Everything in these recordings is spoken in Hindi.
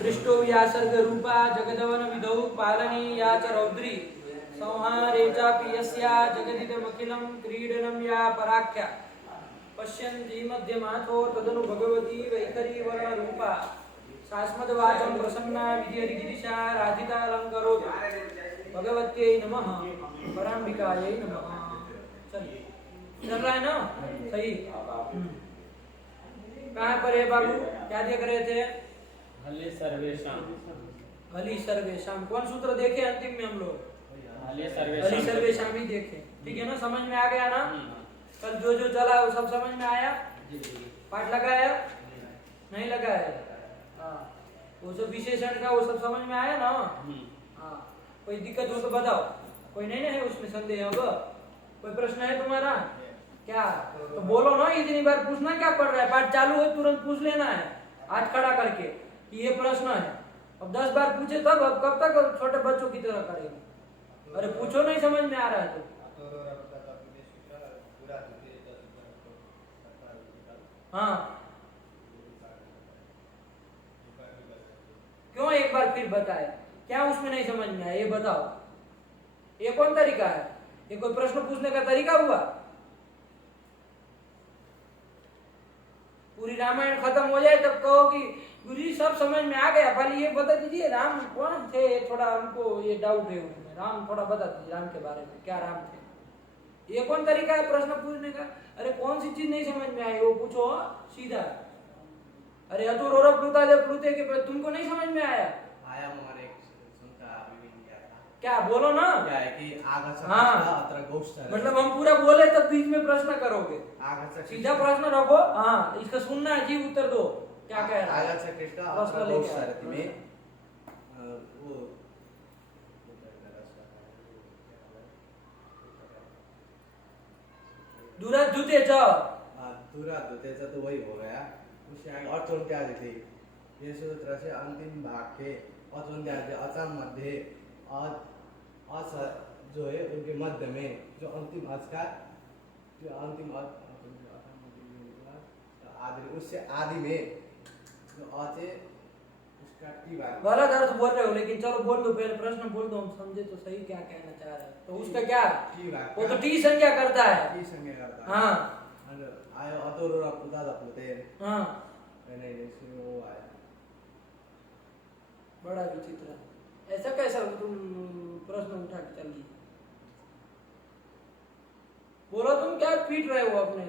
पृष्ठो व्यासर्ग रूपा जगदवन विधौ पालनी या च रौद्री संहारे चापि यस्या जगदिदमखिलं क्रीडनं या पराख्या पश्यन्ति मध्यमाथो तदनु भगवती वैखरी वर्णरूपा शास्मद्वाचं प्रसन्ना विधिहरिगिरिशा राधितालङ्करोतु भगवत्यै नमः पराम्बिकायै नमः। चलिए चल रहा है ना सही। कहाँ पर है बाबू, क्या देख रहे थे? हले सर्वेशाम। हली सर्वेशाम कौन सूत्र देखे अंतिम में हम लोग? हले हली सर्वेशाम ही देखे, ठीक है ना? समझ में आ गया ना? कल जो जो चला वो सब समझ में आया? पाठ लगाया नहीं लगाया? हाँ, वो सब विशेषण का वो सब समझ में आया ना? हाँ, कोई दिक्कत हो तो बताओ, कोई नहीं है उसमें संदेह होगा? कोई प्रश्न है तुम्हारा? क्या तो बोलो ना, इतनी बार पूछना क्या पड़ रहा है? पाठ चालू हो तुरंत पूछ लेना है हाथ खड़ा करके कि ये प्रश्न है। अब 10 बार पूछे तब, अब कब तक छोटे बच्चों की तरह करेंगे? अरे पूछो, नहीं समझ में आ रहा है तो। हाँ, क्यों एक बार फिर बताए, क्या उसमें नहीं समझ में आया ये बताओ। ये कौन तरीका है? ये कोई प्रश्न पूछने का तरीका हुआ? पूरी रामायण खत्म हो जाए तब कहो कि गुरुजी सब समझ में आ गया, खाली ये बता दीजिए राम कौन थे, थोड़ा हमको ये डाउट है उसमें, राम थोड़ा बता दीजिए राम के बारे में, क्या राम थे। ये कौन तरीका है प्रश्न पूछने का? अरे कौन सी चीज नहीं समझ में आई वो पूछो सीधा। अरे अतुर प्लुता जब प्लुते के तुमको नहीं समझ में आया? आया हमारे सुनता अभी भी नहीं आया। क्या बोलो ना, क्या है कि आगच्छ हाँ, अत्र गोष्ठ, मतलब हम पूरा बोले तब बीच में प्रश्न करोगे, आगच्छ सीधा प्रश्न रखो। हाँ, इसका सुनना है जी, उत्तर दो क्या कह रहा है। आगच्छ कृष्ण प्रश्न अत्र लेके गोष्ठ आए। रहती में वो दूरज जुते च, दूरा दुतेजा तो वही हो गया। उससे आगे और चोन क्या थी ये सूत्र से अंतिम भाग के और चोन क्या थे अचाम मध्य अस जो है उनके मध्य में जो अंतिम अच का जो अंतिम आदि उससे आदि में जो अचे उसका टी भाग गलत अर्थ बोल रहे हो, लेकिन चलो बोल दो, पहले प्रश्न बोल दो, हम समझे तो सही क्या कहना चाह रहे हैं। तो उसका क्या, टी भाग वो तो टी संज्ञा करता है। टी संज्ञा करता है। हाँ आयो अतोरो पुता दा पुते। हाँ, नहीं इसमें वो आया बड़ा विचित्र है। ऐसा कैसा तुम प्रश्न उठा के चल दिए? बोलो तुम क्या पीट रहे हो अपने?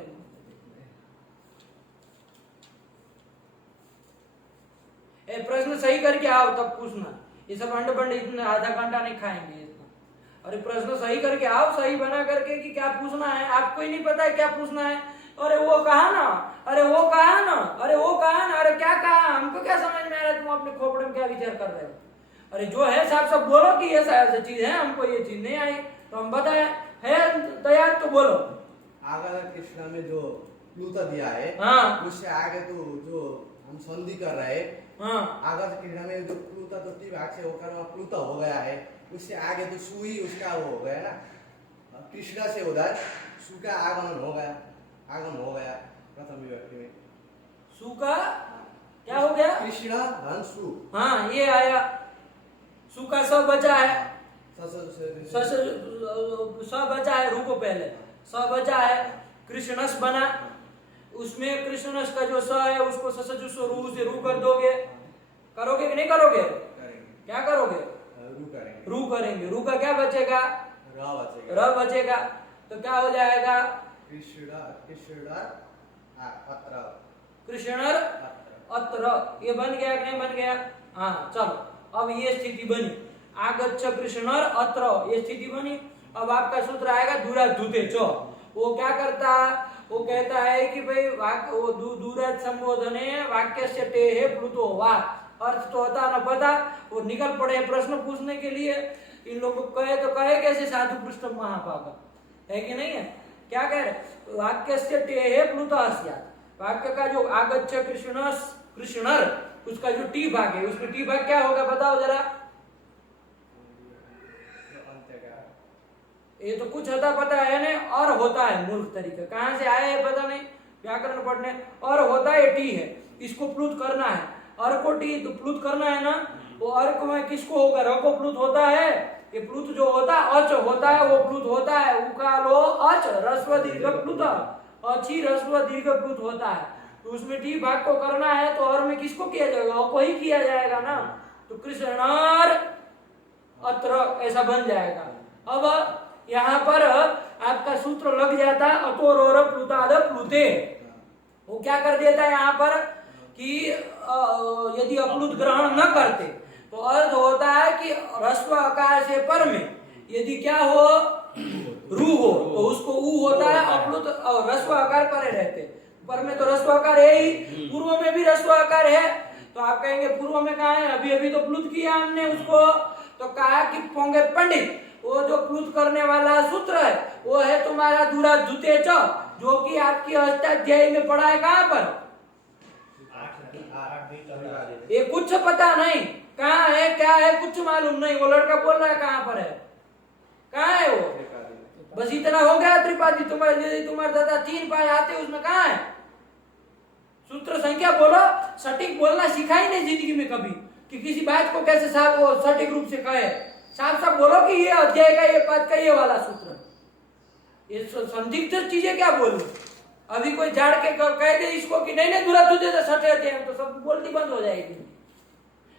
ए, प्रश्न सही करके आओ तब पूछना। ये सब अंड बंड इतना आधा घंटा नहीं खाएंगे इतना। अरे प्रश्न सही करके आओ, सही बना करके कि क्या पूछना है। आपको ही नहीं पता है क्या पूछना है। अरे वो कहा ना, अरे वो कहा ना, अरे वो कहा ना, अरे क्या कहा, हमको क्या समझ में आ रहा है? तुम अपने खोपड़े में क्या विचार कर रहे हो? अरे जो है साफ साफ बोलो कि ऐसा ऐसा चीज है, हमको ये चीज नहीं आई तो हम बताए है तैयार तो बोलो। आगे कृष्णा में जो प्लूता दिया है, हाँ, उससे आगे तो जो हम संधि कर रहे हैं, हाँ, आगे कृष्णा में जो प्लूता तो टी भाग से होकर वहाँ प्लूता हो गया है, उससे आगे तो सुई उसका वो हो गया ना, कृष्णा से उधर सु का आगमन हो गया, आगमन हो गया प्रथम विभक्ति में। सु का क्या हो गया? कृष्णा धन सु। हाँ, ये आया। सु का स बचा है, स बचा है, रुको पहले, स बचा है, कृष्णस बना, उसमें कृष्णस का जो स है उसको ससजुसो रू से रू कर दोगे, करोगे कि नहीं करोगे? क्या करोगे? रू करेंगे। रू का क्या बचेगा? र बचेगा। तो क्या हो जाएगा? कृष्णर अत्र। ये बन गया कि नहीं बन गया? हाँ, चलो अब ये स्थिति बनी, आगच्छ कृष्णर अत्र, ये स्थिति बनी। अब आपका सूत्र आएगा दूरा धुते चो। वो क्या करता? वो कहता है कि भाई वाक्य वो दूरज संबोधने वाक्य से टे है प्लुतो वाह, अर्थ तो होता न पता, वो निकल पड़े प्रश्न पूछने के लिए। इन लोगों को कहे तो कहे कैसे साधु पृष्ठ महापाप है कि नहीं है? क्या कह रहे? वाक्य से टे है प्लुतोस्या, वाक्य का जो आगच्छ कृष्णस कृष्णर उसका जो टी भाग है, उसमें टी भाग क्या होगा बताओ जरा। ये तो कुछ होता पता है ना, और होता है मूर्ख तरीका, कहां से आया है पता नहीं, व्याकरण पढ़ने, और होता है टी है, इसको प्लुत करना है, अर्कोटी तो प्लुत करना है ना, वो अर्क में किसको होगा, र को प्लुत होता है, ये प्लुत जो होता है अच होता है, वो प्लुत होता है उकालो अच रस्व दीर्घ प्लुत, अच्छी रस्व दीर्घ प्लुत होता है। तो उसमें टी भाग को करना है तो और में किसको किया जाएगा, को ही किया जाएगा ना, तो कृष्णार अत्र ऐसा बन जाएगा। अब यहाँ पर आपका सूत्र लग जाता है अतोरोर प्लुताद प्लुते। वो क्या कर देता है यहाँ पर कि यदि अप्लुत ग्रहण न करते तो अर्थ होता है कि ह्रस्व आकार से पर में यदि क्या हो रू हो तो उसको ऊ होता है, अप्लुत और ह्रस्व आकार परे रहते, पर में तो ह्रस्व आकार है ही, पूर्व में भी ह्रस्व आकार है। तो आप कहेंगे पूर्व में कहा है, अभी अभी तो प्लुत किया हमने उसको, तो कहा कि पोंगे पंडित, वो जो प्लुत करने वाला सूत्र है वो है तुम्हारा दूरा धुते च, जो कि आपकी अष्टाध्यायी में पढ़ा है। कहाँ पर, ये कुछ पता नहीं कहाँ है क्या है, कुछ मालूम नहीं। वो लड़का बोल रहा है कहाँ पर है, कहाँ है वो, बस इतना हो गया त्रिपाठी। तुम्हारे दादा 3 पाए आते उसमें कहाँ है, सूत्र संख्या बोलो, सटीक बोलना सिखा ही नहीं जिंदगी में कभी, कि किसी बात को कैसे साफ वो सटीक रूप से कहे। साफ साफ बोलो कि ये अध्याय का, ये पद का, ये वाला सूत्र। ये संदिग्ध चीजें क्या बोल रही, अभी कोई झाड़ के कह दे इसको कि नहीं नहीं दूरा तुझे तो सटे अध्याय, तो सब बोलती बंद हो जाएगी।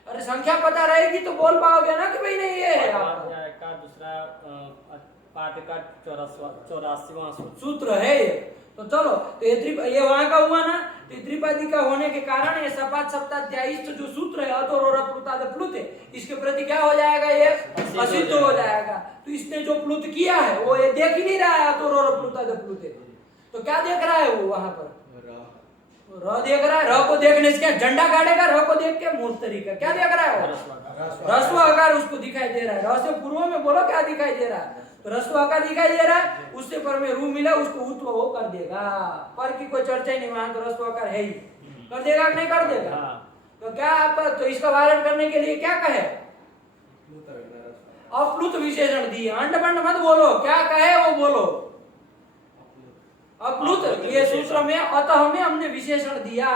अरे संख्या पता रहेगी तो बोल पाओगे ना कि भाई नहीं ये है का दूसरा पाठ का 84वां सूत्र है ये। तो चलो, तो ये वहां का हुआ ना, तो त्रिपादी का होने के कारण ये सपात सप्ताध्यायिष्ठ जो सूत्र है अतोरोर प्लुताद प्लुते, इसके प्रति क्या हो जाएगा, ये असिद्ध हो जाएगा। तो इसने जो प्लुत किया है वो ये देख ही नहीं रहा है अतोरोर प्लुताद प्लुते, तो क्या देख रहा है वो वहां पर, र देख रहा है। र को देखने से क्या झंडा गाड़ेगा, र को देख के मूर्ख तरीका क्या देख रहा है वो, ह्रस्व आकार उसको दिखाई दे रहा है। र से पूर्व में बोलो क्या दिखाई दे रहा है, तो ह्रस्व आकार दिखाई दे रहा है, उससे पर में रू मिला उसको उत्व वो कर देगा, पर की कोई चर्चा ही नहीं, वहां तो ह्रस्व आकार है ही, कर देगा कि नहीं कर देगा। तो क्या आप, तो इसका वारण करने के लिए क्या कहे, अप्लुत विशेषण दिए, अंड बंड मत बोलो, क्या कहे वो बोलो, अप्लुत। ये सूत्र में अतः में हमने विशेषण दिया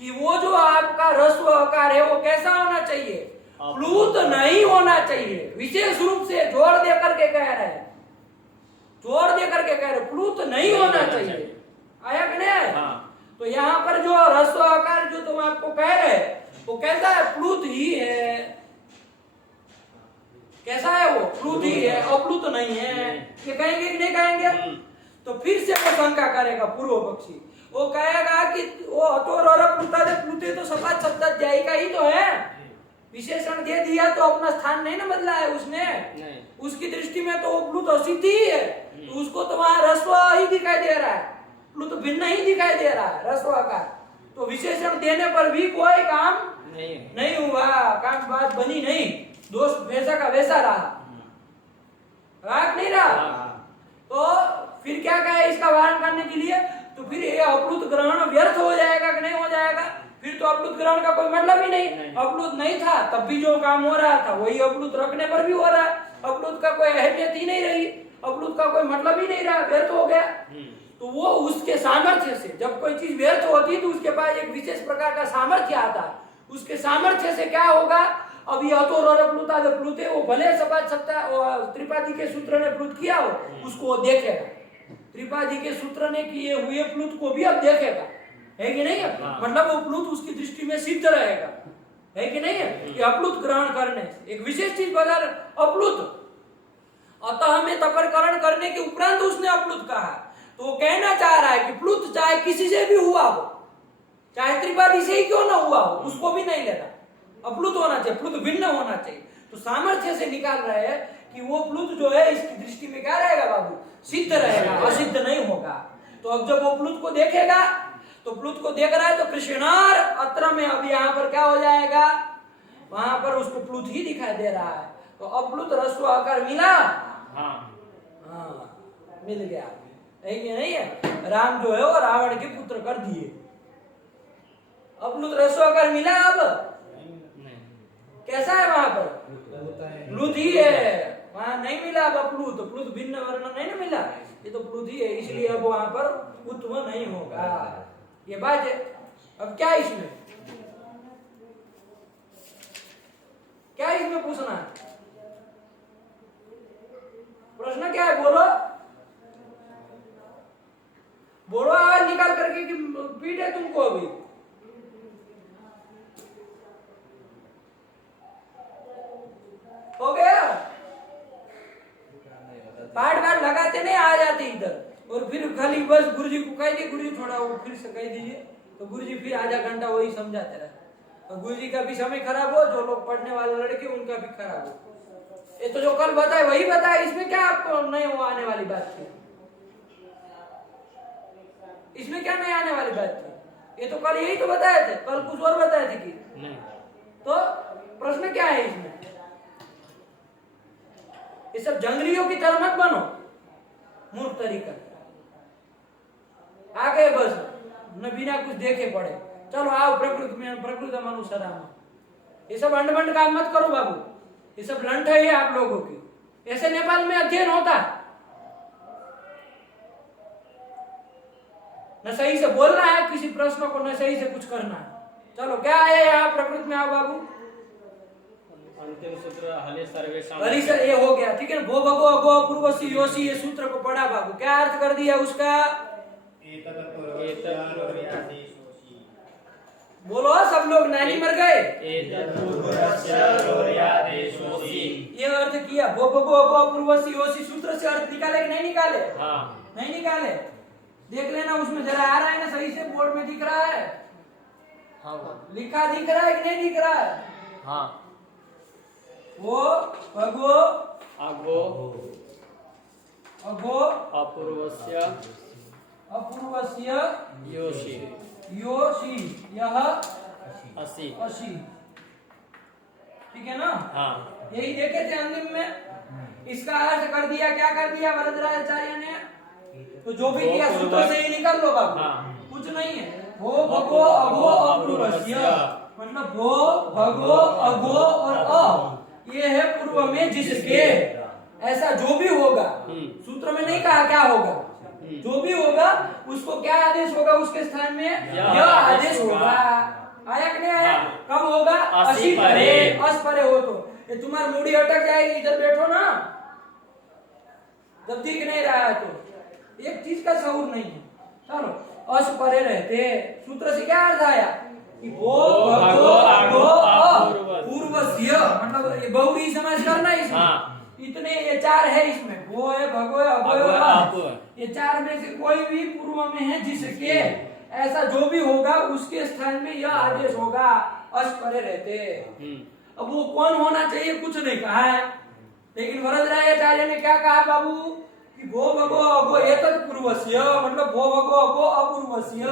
कि वो जो आपका ह्रस्व आकार है वो कैसा होना चाहिए, प्लुत नहीं होना चाहिए। विशेष रूप से जोर दे करके कह रहे हैं, जोर दे करके कह रहे, प्लुत नहीं होना चाहिए। आया कि नहीं? तो यहाँ पर जो ह्रस्व आकार जो तुम आपको कह रहे वो कैसा है, प्लुत ही है। कैसा है वो, प्लुत ही है, अप्लुत नहीं है। ये कहेंगे कि नहीं कहेंगे? तो फिर से वो शंका करेगा पूर्व पक्षी, वो कहेगा कि वो अतोरोर प्लुताद प्लुते तो सपात सप्ताध्यायी का ही तो है, विशेषण दे दिया तो अपना स्थान नहीं ना बदला है उसने, उसकी दृष्टि में तो वो प्लुत असिद्ध ही है, तो उसको तो वहां ह्रस्व ही दिखाई दे रहा है, प्लुत भिन्न ही दिखाई दे रहा है ह्रस्व आकार। तो विशेषण देने पर भी कोई काम नहीं हुआ, काम बात बनी नहीं, दोष वैसा का वैसा रहा, राग नहीं रहा। तो फिर क्या कहे इसका वारण करने के लिए, तो फिर ये अप्लुत ग्रहण व्यर्थ हो जाएगा कि नहीं हो जाएगा, फिर तो अप्लुत ग्रहण का कोई मतलब ही नहीं। अप्लुत नहीं था तब भी जो काम हो रहा था वही अप्लुत रखने पर भी हो रहा है, अप्लुत का कोई अहमियत ही नहीं रही, अप्लुत का कोई मतलब ही नहीं रहा, व्यर्थ हो गया। तो वो उसके सामर्थ्य से, जब कोई चीज व्यर्थ होती है तो उसके पास एक विशेष प्रकार का सामर्थ्य आता है, उसके सामर्थ्य से क्या होगा, अब ये अतोरोर प्लुताद प्लुते, वो भले सपात सप्ता त्रिपादी के सूत्र ने प्लुत किया हो उसको वो देखेगा, त्रिपादी के सूत्र ने किए हुए प्लुत को भी अब देखेगा, है कि नहीं है? मतलब वो प्लुत उसकी दृष्टि में सिद्ध रहेगा, है कि नहीं है? कि अप्लुत ग्रहण करने से एक विशेष चीज बगैर अप्लुत, अतः में तपरकरण करने के उपरांत उसने अप्लुत कहा, तो वो कहना चाह रहा है कि प्लुत चाहे किसी से भी हुआ हो, चाहे त्रिपादी से ही क्यों ना हुआ हो, उसको भी नहीं लेना, अप्लुत होना चाहिए, प्लुत भिन्न होना चाहिए। तो सामर्थ्य से निकाल रहे हैं कि वो प्लुत जो है इसकी दृष्टि में क्या रहेगा बाबू, सिद्ध रहेगा, असिद्ध नहीं होगा। तो अब जब वो प्लुत को देखेगा, तो प्लुत को देख रहा है तो कृष्णार अत्र में अब यहाँ पर क्या हो जाएगा, वहां पर उसको प्लुत ही दिखाई दे रहा है, तो अप्लुत ह्रस्व आकार मिला, मिल गया, है कि नहीं है? राम जो है वो रावण के पुत्र कर दिए, अप्लुत ह्रस्व आकार मिला। अब कैसा है वहां पर, प्लुत ही है, वहां नहीं मिला अब प्लुत, प्लुत भिन्न वर्ण नहीं ना मिला, ये तो प्लुत ही है, इसलिए अब वहां पर उत्व नहीं होगा, ये बात है। अब क्या इसमें क्या इसमें पूछना है? प्रश्न क्या है? बोलो बोलो, आवाज निकाल करके कि पीट है तुमको अभी। हो गया? पाठ वाठ लगाते नहीं आ जाते इधर, और फिर खाली बस गुरुजी को कह दिए, गुरुजी थोड़ा वो फिर से कह दीजिए, तो गुरुजी फिर आधा घंटा वही समझाते रहे, और गुरुजी का भी समय खराब हो, जो लोग पढ़ने वाले लड़के उनका भी खराब हो। ये तो जो कल बताए वही बताए, इसमें क्या आपको नए वो आने वाली बात थी? इसमें क्या नए आने वाली बात थी? ये तो कल यही तो बताए थे, कल कुछ और बताए थे कि नहीं। तो प्रश्न क्या है इसमें? ये सब जंगलियों की तरह मत बनो, मूर्ख तरीका आ गए बस, न बिना कुछ देखे पड़े। चलो आओ प्रकृति में, प्रकृति अनुसार। ये सब अंडमंड काम मत करो बाबू, ये सब लंठ है आप लोगों की। ऐसे नेपाल में अध्ययन होता है, न सही से बोलना है किसी प्रश्न को, न सही से कुछ करना है। चलो क्या है यहाँ प्रकृति में, आओ बाबू। अंतिम सूत्र हले सर्वेषां। हली सर ये हो गया, ठीक है ना? भो भगो अगो पूर्वसी योसी, ये सूत्र को पढ़ा बाबू, क्या अर्थ कर दिया उसका? बोलो सब लोग, नानी मर गए। ये अर्थ किया, भो भगो अगो पूर्वसी योसी, सूत्र से अर्थ निकाले कि नहीं निकाले? हाँ। नहीं निकाले? देख लेना उसमें जरा, आ रहा है ना सही से, बोर्ड में दिख रहा है? हाँ। लिखा दिख रहा है कि नहीं दिख रहा है? हाँ। वो भगो अगो अगो अपूर्वस्य अपूर्वस्य योषि योषि, यह असि। असी, ठीक है ना? हाँ। यही देखे थे अंतिम में। इसका अर्थ कर दिया, क्या कर दिया वरदराचार्य ने? तो जो भी किया सूत्र से ही निकाल लो बाबू। हाँ। कुछ नहीं है। भो भगो अगो अपूर्वस्य, मतलब भो भगो अगो और अ, ये है पूर्व में जिसके, ऐसा जो भी होगा, सूत्र में नहीं कहा क्या होगा, जो भी होगा उसको क्या आदेश होगा, उसके स्थान में यह आदेश होगा। आया कि नहीं आया? कब होगा? असी परे, अस परे हो तो ये तुम्हारी मूड़ी अटक जाएगी। इधर बैठो ना, जब दिख नहीं रहा है तो एक चीज का शऊर नहीं है। चलो अस परे रहते, सूत्र से क्या अर्थ आया कि वो भगो अगो पूर्वस्य, मतलब ये बहुरी समास करना इसमें। हाँ। इतने ये चार है इसमें, वो है भगो अगो अगो, ये चार में से कोई भी पूर्व में है जिसके, ऐसा जो भी होगा उसके स्थान में यह आदेश होगा, अस परे रहते। अब वो कौन होना चाहिए कुछ नहीं कहा है, लेकिन वरदराचार्य ने क्या कहा बाबू कि भो भगो अगो एतत् पूर्वस्य, मतलब भो भगो अगो अपूर्वस्य।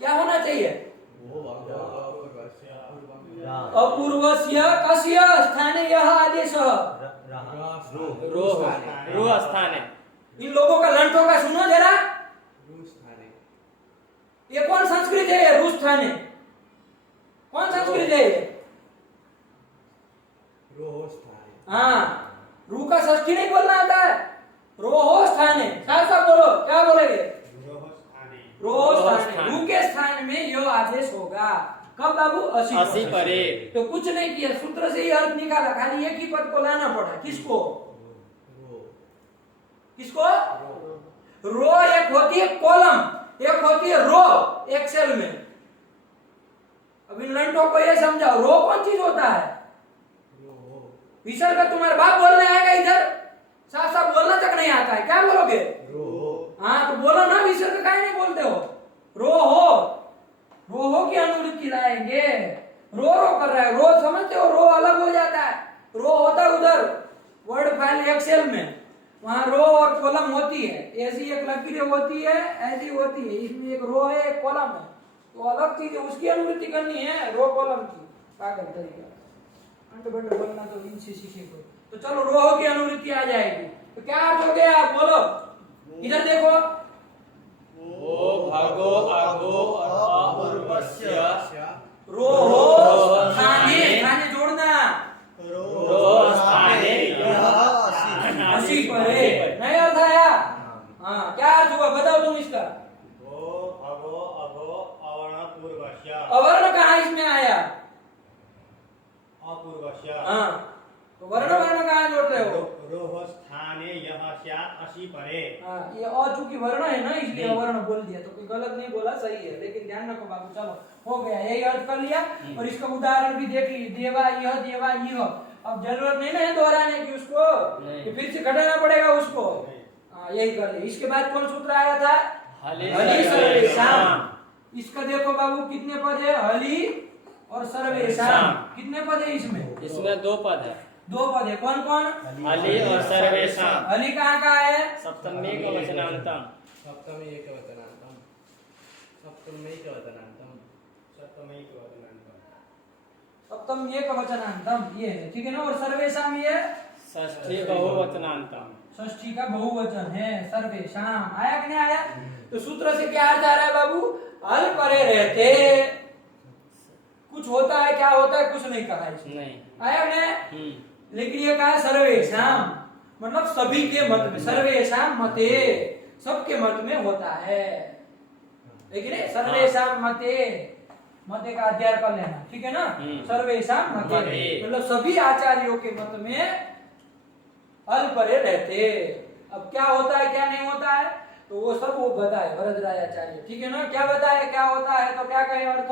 क्या होना चाहिए? अपूर्वस्य कस्य स्थाने यह आदेश, रो स्थाने। इन लोगों का लंठों का सुनो जरा, ये कौन संस्कृत है? ये रूस स्थाने कौन संस्कृत है ये? हाँ, रू का षष्ठी नहीं बोलना आता है, रोहो स्थाने। साफ साफ बोलो, क्या बोलेंगे? रोहो स्थाने, रू के स्थान में यह आदेश होगा। कब बाबू? असी परे। तो कुछ नहीं किया, सूत्र से ही अर्थ निकाला, खाली एक ही पद को लाना पड़ा। किसको? किसको? रो एक होती है कॉलम, एक होती है रो एक्सेल में। अब इन लंटों को ये समझाओ, रो कौन चीज होता है? विसर्ग तुम्हारे बाप बोलने आएगा इधर, साफ साफ बोलना तक नहीं आता है, क्या बोलोगे? हाँ तो बोलो ना, विसर्ग काहे नहीं बोलते हो? रो हो की अनुवृत्ति लाएंगे। रो कर रहा है, रो समझते हो? रो अलग हो जाता है, रो होता उधर वर्ड फाइल एक्सेल में, वहां रो और कॉलम होती है, ऐसी एक लकीरें होती है, ऐसी होती है। इसमें एक रो है, एक कॉलम है, तो अलग चीज है, उसकी अनुवृत्ति करनी है, रो कॉलम की। पागल तरीका अंड बंड बोलना तो इनसे सीखेगा। तो चलो रोह की अनुवृत्ति आ जाएगी, तो क्या अर्थ हो गया आप बोलो? इधर देखो, वो भगो अगो अपूर्वस्य रोहो स्थाने, स्थाने जोड़ना, रो स्थाने असी परे। नहीं अर्थ आया? हाँ, क्या अर्थ हुआ बताओ तुम इसका? अवर्ण कहाँ इसमें आया? अपूर्वस्य हाँ, तो वर्ण वर्ण कहाँ जोड़ रहे हो? रोह स्थाने यह स्यात् असि परे। हाँ, ये अ चूंकि वर्ण है ना इसलिए अवर्ण बोल दिया, तो कोई गलत नहीं बोला, सही है, लेकिन ध्यान रखो बाबू। चलो हो गया, यही अर्थ कर लिया और इसका उदाहरण भी देख ली, देवा यह। अब जरूरत नहीं ना है दोहराने की उसको, कि फिर से घटाना पड़ेगा उसको। हाँ, यही कर लिया। इसके बाद कौन सूत्र आया था? हलि हलि सर्वेषाम। सर्वेषाम। इसका देखो बाबू कितने पद है? हलि और सर्वेषाम। कितने पद है इसमें? इसमें 2 पद है, 2 पद है। कौन कौन? हलि और सर्वेषाम। हलि कहाँ का है? सप्तमी एकवचनान्तम। सप्तमी एकवचनान्तम। सप्तमी एकवचनान्तम। सप्तमी एकवचनान्तम। सप्तम एकवचनान्तम ये है, ठीक है ना। और सर्वेषाम ये षष्ठी बहुवचनान्तम। षष्ठी का बहुवचन है, सर्वेषाम। आया कि नहीं आया? तो सूत्र से क्या अर्थ आ रहा है बाबू? हल परे रहते कुछ होता है, क्या होता है कुछ नहीं कहा इसमें। नहीं। आया नहीं? लेकिन ये कहा सर्वेषाम, मतलब सभी के मत में, सर्वेषाम मते, सबके मत में होता है। लेकिन सर्वेषाम मते, मते का अध्ययन कर लेना, ठीक है ना। सर्वेषाम मते मतलब सभी आचार्यों के मत में अल परे रहते। अब क्या होता है क्या नहीं होता है तो वो सब वो बताए वरदराज आचार्य, ठीक है ना। क्या बताए क्या होता है, तो क्या कहे अर्थ?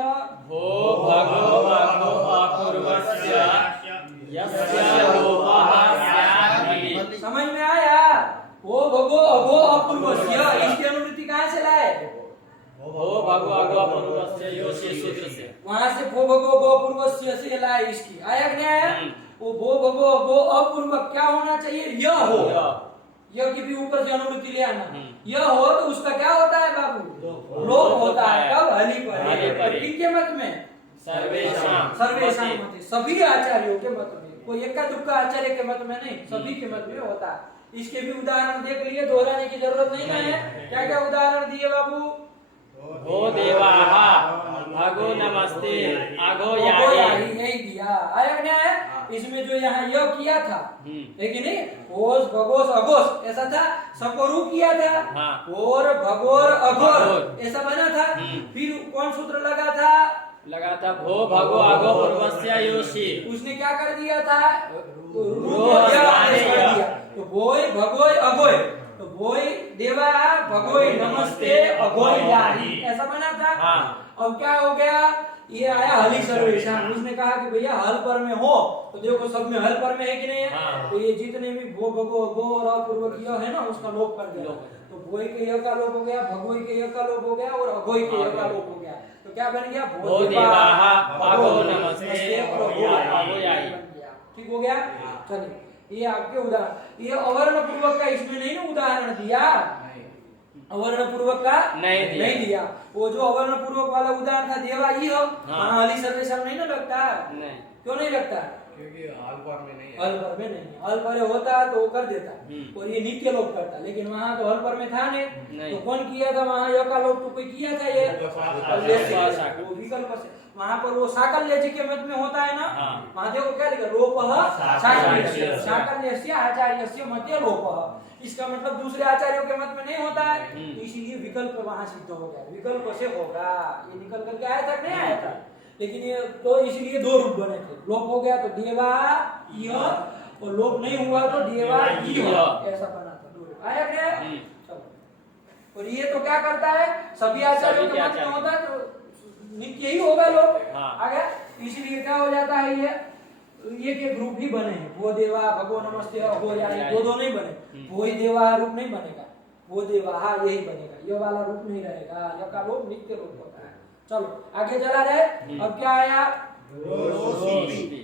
भो भगो भगो अपूर्वस्य यस्य लोपः स्यात्। समझ में आया? वो भगो अगो अपूर्वस्य, इसकी अनुवृत्ति कहाँ से लाए? भो भगो अगो अपूर्वस्य योषि सूत्र से। वहां से भो भगो अगो अपूर्वस्य से लाए इसकी। आया कि नहीं आया? वो भो भगो अगो अपूर्व क्या होना चाहिए? यह हो, यह की भी ऊपर से अनुवृत्ति ले आना। यह हो तो उसका क्या होता है बाबू? लोप होता है। कब? हलि परे। किनके मत में? सर्वेषाम। सर्वेषाम मते, सभी आचार्यों के मत में, कोई एक्का दुक्का आचार्य के मत में नहीं, सभी के मत में होता है। इसके भी उदाहरण देख लिए, दोहराने की जरूरत नहीं है। क्या क्या उदाहरण दिए बाबू? भो देवाः भगो नमस्ते अगो याही, याहि। यही दिया। आया कि नहीं आया? इसमें जो यहाँ यह किया था, लेकिन नहीं होश भगोस अघोष ऐसा था, सकरू किया था। हाँ। और भगोर अघोर ऐसा बना था। फिर कौन सूत्र लगा था? लगा था भो भगो अगो पूर्वस्य योषि। उसने क्या कर दिया था? रोह स्थाने यह। तो भोय भगोय अघोय, तो भोय देवा भगोय नमस्ते अघोय याही, ऐसा बना था। हाँ। अब क्या हो गया? ये आया हलि सर्वेषाम। उसने कहा कि भैया हल पर में हो, तो देखो सब में हल पर में है कि नहीं है? हाँ। तो ये जितने भी भो भगो गो और अपूर्वक यह है ना, उसका लोप कर दिया। तो भोय के यह का लोप हो गया, भगोय के यह का लोप हो गया और अघोय के यह का लोप हो गया। तो क्या बन गया? भो देवाः भगो नमस्ते और अघो याहि। ठीक हो गया। चलिए ये आपके उदाहरण, ये अवर्ण पूर्वक का इसमें नहीं ना उदाहरण दिया, अवर्ण पूर्वक का नहीं दिया। वो जो अवर्ण पूर्वक वाला उदाहरण था देवा ही हो, हाँ हलि सर्वेषाम नहीं ना लगता। नहीं। क्यों नहीं लगता? क्योंकि हल पर में नहीं है। हल पर में नहीं, हल पर होता तो वो कर देता और ये नित्य लोप करता, लेकिन वहां तो हल पर में था नहीं। तो कौन किया था वहां? य का लोप तो कोई किया था, ये वो विकल्प से। वहां पर वो साकल्य के मत में होता है ना। वहां देखो क्या लिखा? लोपः साकल्यस्य, साकल्यस्य आचार्यस्य मते लोपः। इसका मतलब दूसरे आचार्यों के मत में नहीं होता है, तो इसीलिए विकल्प वहां सिद्ध हो गया। विकल्प से होगा, ये निकल करके आया था नहीं आया था? लेकिन ये तो इसलिए 2 रूप बने थे। लोप हो गया तो देवा यह, और लोप नहीं हुआ तो देवा यह, ऐसा बना था 2 रूप। आया क्या? चलो। और ये तो क्या करता है? सभी आचार्यों के मत में होता है तो नित्य ही होगा लोप। आ गया? इसलिए क्या हो जाता है? ये के ग्रुप ही बने हैं। वो देवा भगो नमस्ते अघो याहि, दो नहीं बने। वो देवा रूप नहीं बनेगा, वो देवा यही बनेगा, ये वाला रूप नहीं रहेगा। यह का लोप नित्य रूप होता है। चलो आगे चला जाए। अब क्या आया?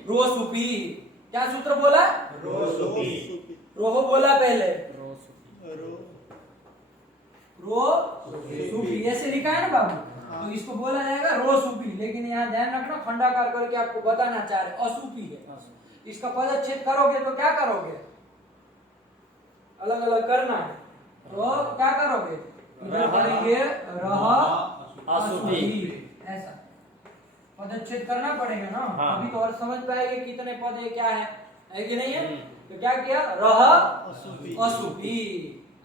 रोसुपी। क्या सूत्र बोला? रोह बोला पहले, रोसुपी ऐसे लिखा है ना बाबू, तो इसको बोला जाएगा रोसुपी। लेकिन यहाँ ध्यान रखना, खंडाकार करके आपको बताना चाह रहे असुपी है। इसका पदच्छेद करोगे तो क्या करोगे? अलग अलग करना है तो क्या करोगे? इधर करेंगे रह असुपी, ऐसा पदच्छेद करना पड़ेगा ना। अभी तो और समझ पाएंगे कितने पद है, क्या है कि नहीं है? तो क्या किया? रह असुपी।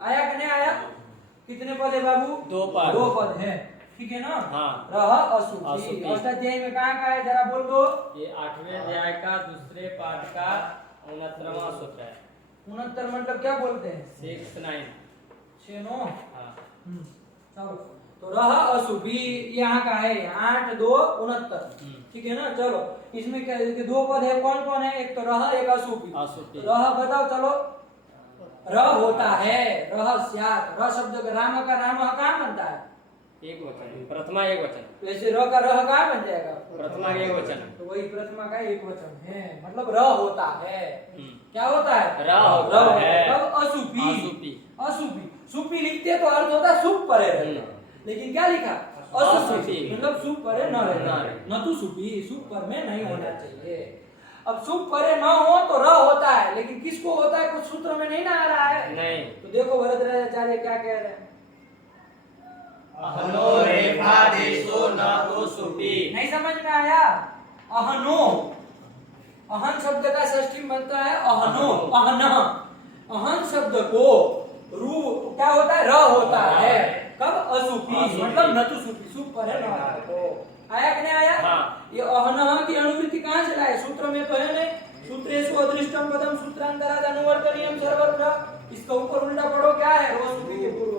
आया कि नहीं आया? कितने पद है बाबू? 2 पद है, ठीक है ना। रह असुपी। अष्टाध्यायी में कहाँ का है जरा बोल दो? ये 8वें अध्याय का दूसरे पाठ का 69वां सूत्र है। 69 मतलब क्या बोलते हैं? 69। 6 हाँ। चलो तो रह अशुभी यहाँ का है 8 2 69। ठीक है ना। चलो इसमें क्या है? दो पद है, कौन कौन है? एक तो रह, एक अशुभी। अशुभी। रह बताओ चलो। रह होता है, रह स्यात्। रह शब्द का राम कहाँ बनता है? एक वचन, प्रथमा एक वचन। वैसे र का रह कहाँ बन जाएगा? प्रथमा एक वचन। तो वही प्रथमा का एक वचन है, मतलब र होता है। क्या होता है? र होता है। तब अशुभी। अशुभी। अशुभी सुपी लिखते तो अर्थ होता है सुप परे रहना, लेकिन क्या लिखा? अशुभी, अशुभी। मतलब सुप परे न रहना, न न तो सुपी, सुप पर में नहीं होना चाहिए। अब सुप परे न हो तो र होता है, लेकिन किसको होता है? कुछ सूत्र में नहीं ना आ रहा है। नहीं। तो देखो भरद्वाजाचार्य क्या कह रहे हैं? अहनो रेफादेशो न तो सुपी। नहीं समझ में आया? अहनो, अहन शब्द का षष्ठी बनता है अहनो, अहन। अहन शब्द को रू क्या होता है? र होता है। कब? अशुपी, मतलब न तो सुपी, सुप पर है न तो। आया कि नहीं आया? हाँ। ये अहन की अनुवृत्ति कहाँ से लाए? सूत्र में तो है नहीं। सूत्रेषु अदृष्टम पदम सूत्रांतराद अनुवर्तनीयम सर्वत्र। इसका ऊपर उल्टा पढ़ो, क्या है? रोशुपी के पूर्व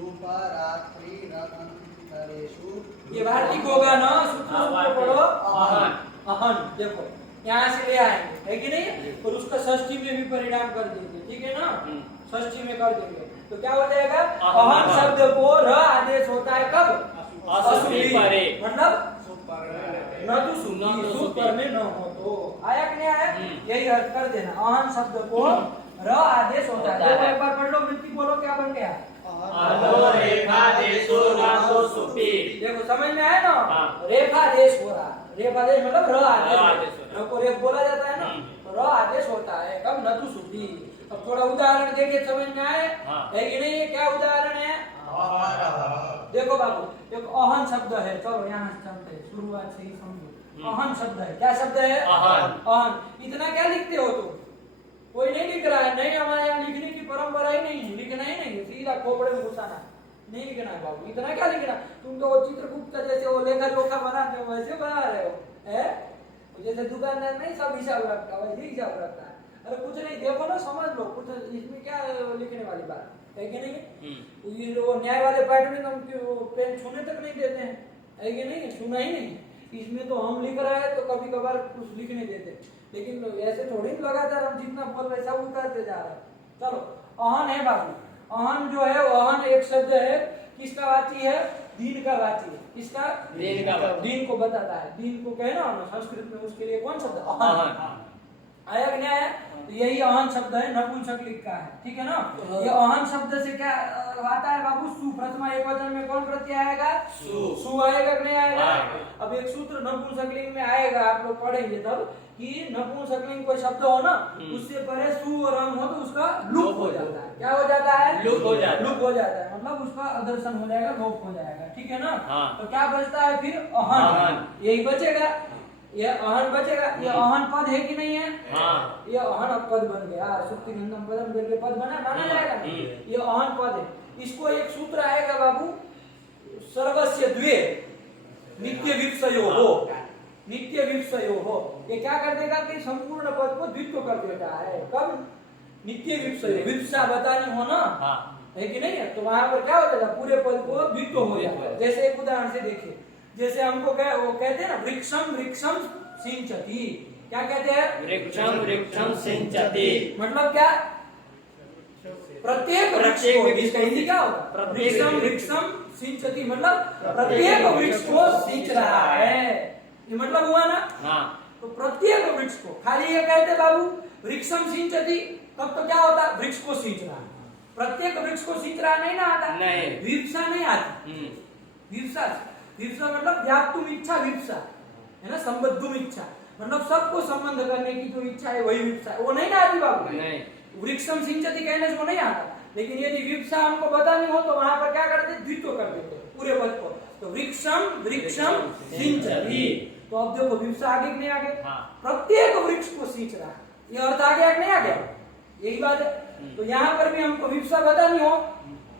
रूपा रात्रि रतंतरेषु। ये वार्तिक होगा ना, सूत्र पढ़ो अहन। अहन देखो यहाँ से ले आएंगे, है कि नहीं? और उसका षष्ठी में भी परिणाम कर देंगे, ठीक है ना? षष्ठी में कर देंगे तो क्या हो जाएगा? अहन शब्द को र आदेश होता है कब? अशुभी परे। मतलब न तो सुपी, सुप पर में न हो तो। आया कि नहीं आया? यही अर्थ कर देना। अहन शब्द को र आदेश होता है। देखो एक बार पढ़ लो, वृत्ति बोलो क्या बन गया? अहनो रेफादेशो न तो सुपी। देखो समझ में आया ना? हाँ। रेफा देश हो रहा, रेफा देश मतलब र आदेश। आदेश होता है। र को रेफ बोला जाता है ना, तो र आदेश होता है कब? न तो सुपी। अब थोड़ा उदाहरण देखिए, समझ में आए? हाँ। है कि नहीं? ये क्या उदाहरण है? देखो बाबू, एक अहन शब्द है। चलो यहाँ से चलते हैं, शुरुआत से ही समझो। अहन शब्द है। क्या शब्द है? अहन। अहन। इतना क्या लिखते हो तुम? कोई नहीं लिख रहा है। नहीं, हमारे यहाँ लिखने की परंपरा ही नहीं है, लिखना ही नहीं है, सीधा खोपड़े में घुसाना, नहीं लिखना है बाबू। इतना क्या लिखना? तुम तो वो चित्रगुप्त जैसे वो लेखा जोखा बनाते हो वैसे बना रहे हो, है? जैसे दुकानदार नहीं सब हिसाब रखता है, वैसे हिसाब रखता है। अरे कुछ नहीं, देखो ना, समझ लो कुछ, इसमें क्या लिखने वाली बात है कि नहीं? ये वो न्याय वाले पार्ट में तो पेन छूने तक नहीं देते हैं, है कि नहीं? छूना ही नहीं। इसमें तो हम लिख रहा है तो कभी कभार कुछ लिखने देते, लेकिन ऐसे थोड़ी लगातार हम जितना बोल रहे सब उतारते जा रहे हैं। चलो अहन है बाबू। अहन जो है, अहन एक शब्द है, किसका वाची है? दीन का वाची है। किसका? दीन का वाची। दीन को बताता है। दीन को कहना ना संस्कृत में, उसके लिए कौन शब्द? अहन। आया कि नहीं आया? तो यही अहन शब्द है, नपुंसकलिंग का है, ठीक है ना? ये अहन शब्द से क्या आता है बाबू? सु। प्रथमा एक वचन में कौन प्रत्यय आएगा? सु आएगा कि नहीं आएगा? अब एक सूत्र नपुंसकलिंग में आएगा, आप लोग पढ़ेंगे तब, कि नपुंसकलिंग कोई शब्द हो ना, उससे पहले सु और अम हो तो उसका लुप हो जाता है। क्या हो जाता है? लुप हो जाता है। लुप हो जाता है, मतलब उसका अदर्शन हो जाएगा, लोप हो जाएगा, ठीक है ना? हाँ। तो क्या बचता है फिर? अहन। यही बचेगा, ये अहन बचेगा। ये अहन पद है कि नहीं है? हाँ। ये अहन पद बन गया, सुक्ति गंधम पदम करके पद बना, माना जाएगा ना? ये अहन पद है। इसको एक सूत्र आएगा बाबू, सर्वस्य द्वे नित्य विप्सयो हो। नित्य विप्सयो हो, ये क्या कर देगा कि संपूर्ण पद को द्वित्व कर देता है। कब? नित्य विप्सयो, विप्सा बतानी हो ना, है कि नहीं है? तो वहां पर क्या हो जाएगा? पूरे पद को द्वित्व हो जाएगा। जैसे एक उदाहरण से देखिए, जैसे हमको वो कहते हैं ना, वृक्षम वृक्षम सिंचति। क्या कहते हैं? वृक्षम वृक्षम सिंचति। मतलब क्या? प्रत्येक वृक्ष को, इसका हिंदी क्या होगा? वृक्षम वृक्षम सिंचति, मतलब प्रत्येक वृक्ष को सींच रहा है। ये मतलब हुआ ना? हाँ। तो प्रत्येक वृक्ष को, खाली ये कहते बाबू वृक्षम सिंचति, तब तो क्या होता? वृक्ष को सींच रहा है। प्रत्येक वृक्ष को सींच रहा नहीं ना आता? नहीं। विप्सा नहीं आती। विप्सा, विप्सा मतलब व्याप्तुम इच्छा, विप्सा है ना, संबद्धुम इच्छा, मतलब सबको संबंध करने की जो इच्छा है वही विप्सा है। वो नहीं ना आती बाबू? नहीं। वृक्षम सिंचति कहने से वो नहीं आता, लेकिन यदि विप्सा हमको बतानी हो तो वहां पर क्या करते? द्वित्व कर देते पूरे पद को। तो वृक्षम वृक्षम सिंचति। तो अब देखो विप्सा आगे कि नहीं आगे? प्रत्येक वृक्ष को सींच रहा है, ये अर्थ आ गया कि नहीं आ गया? यही बात है। तो यहाँ पर भी हमको विप्सा बतानी हो,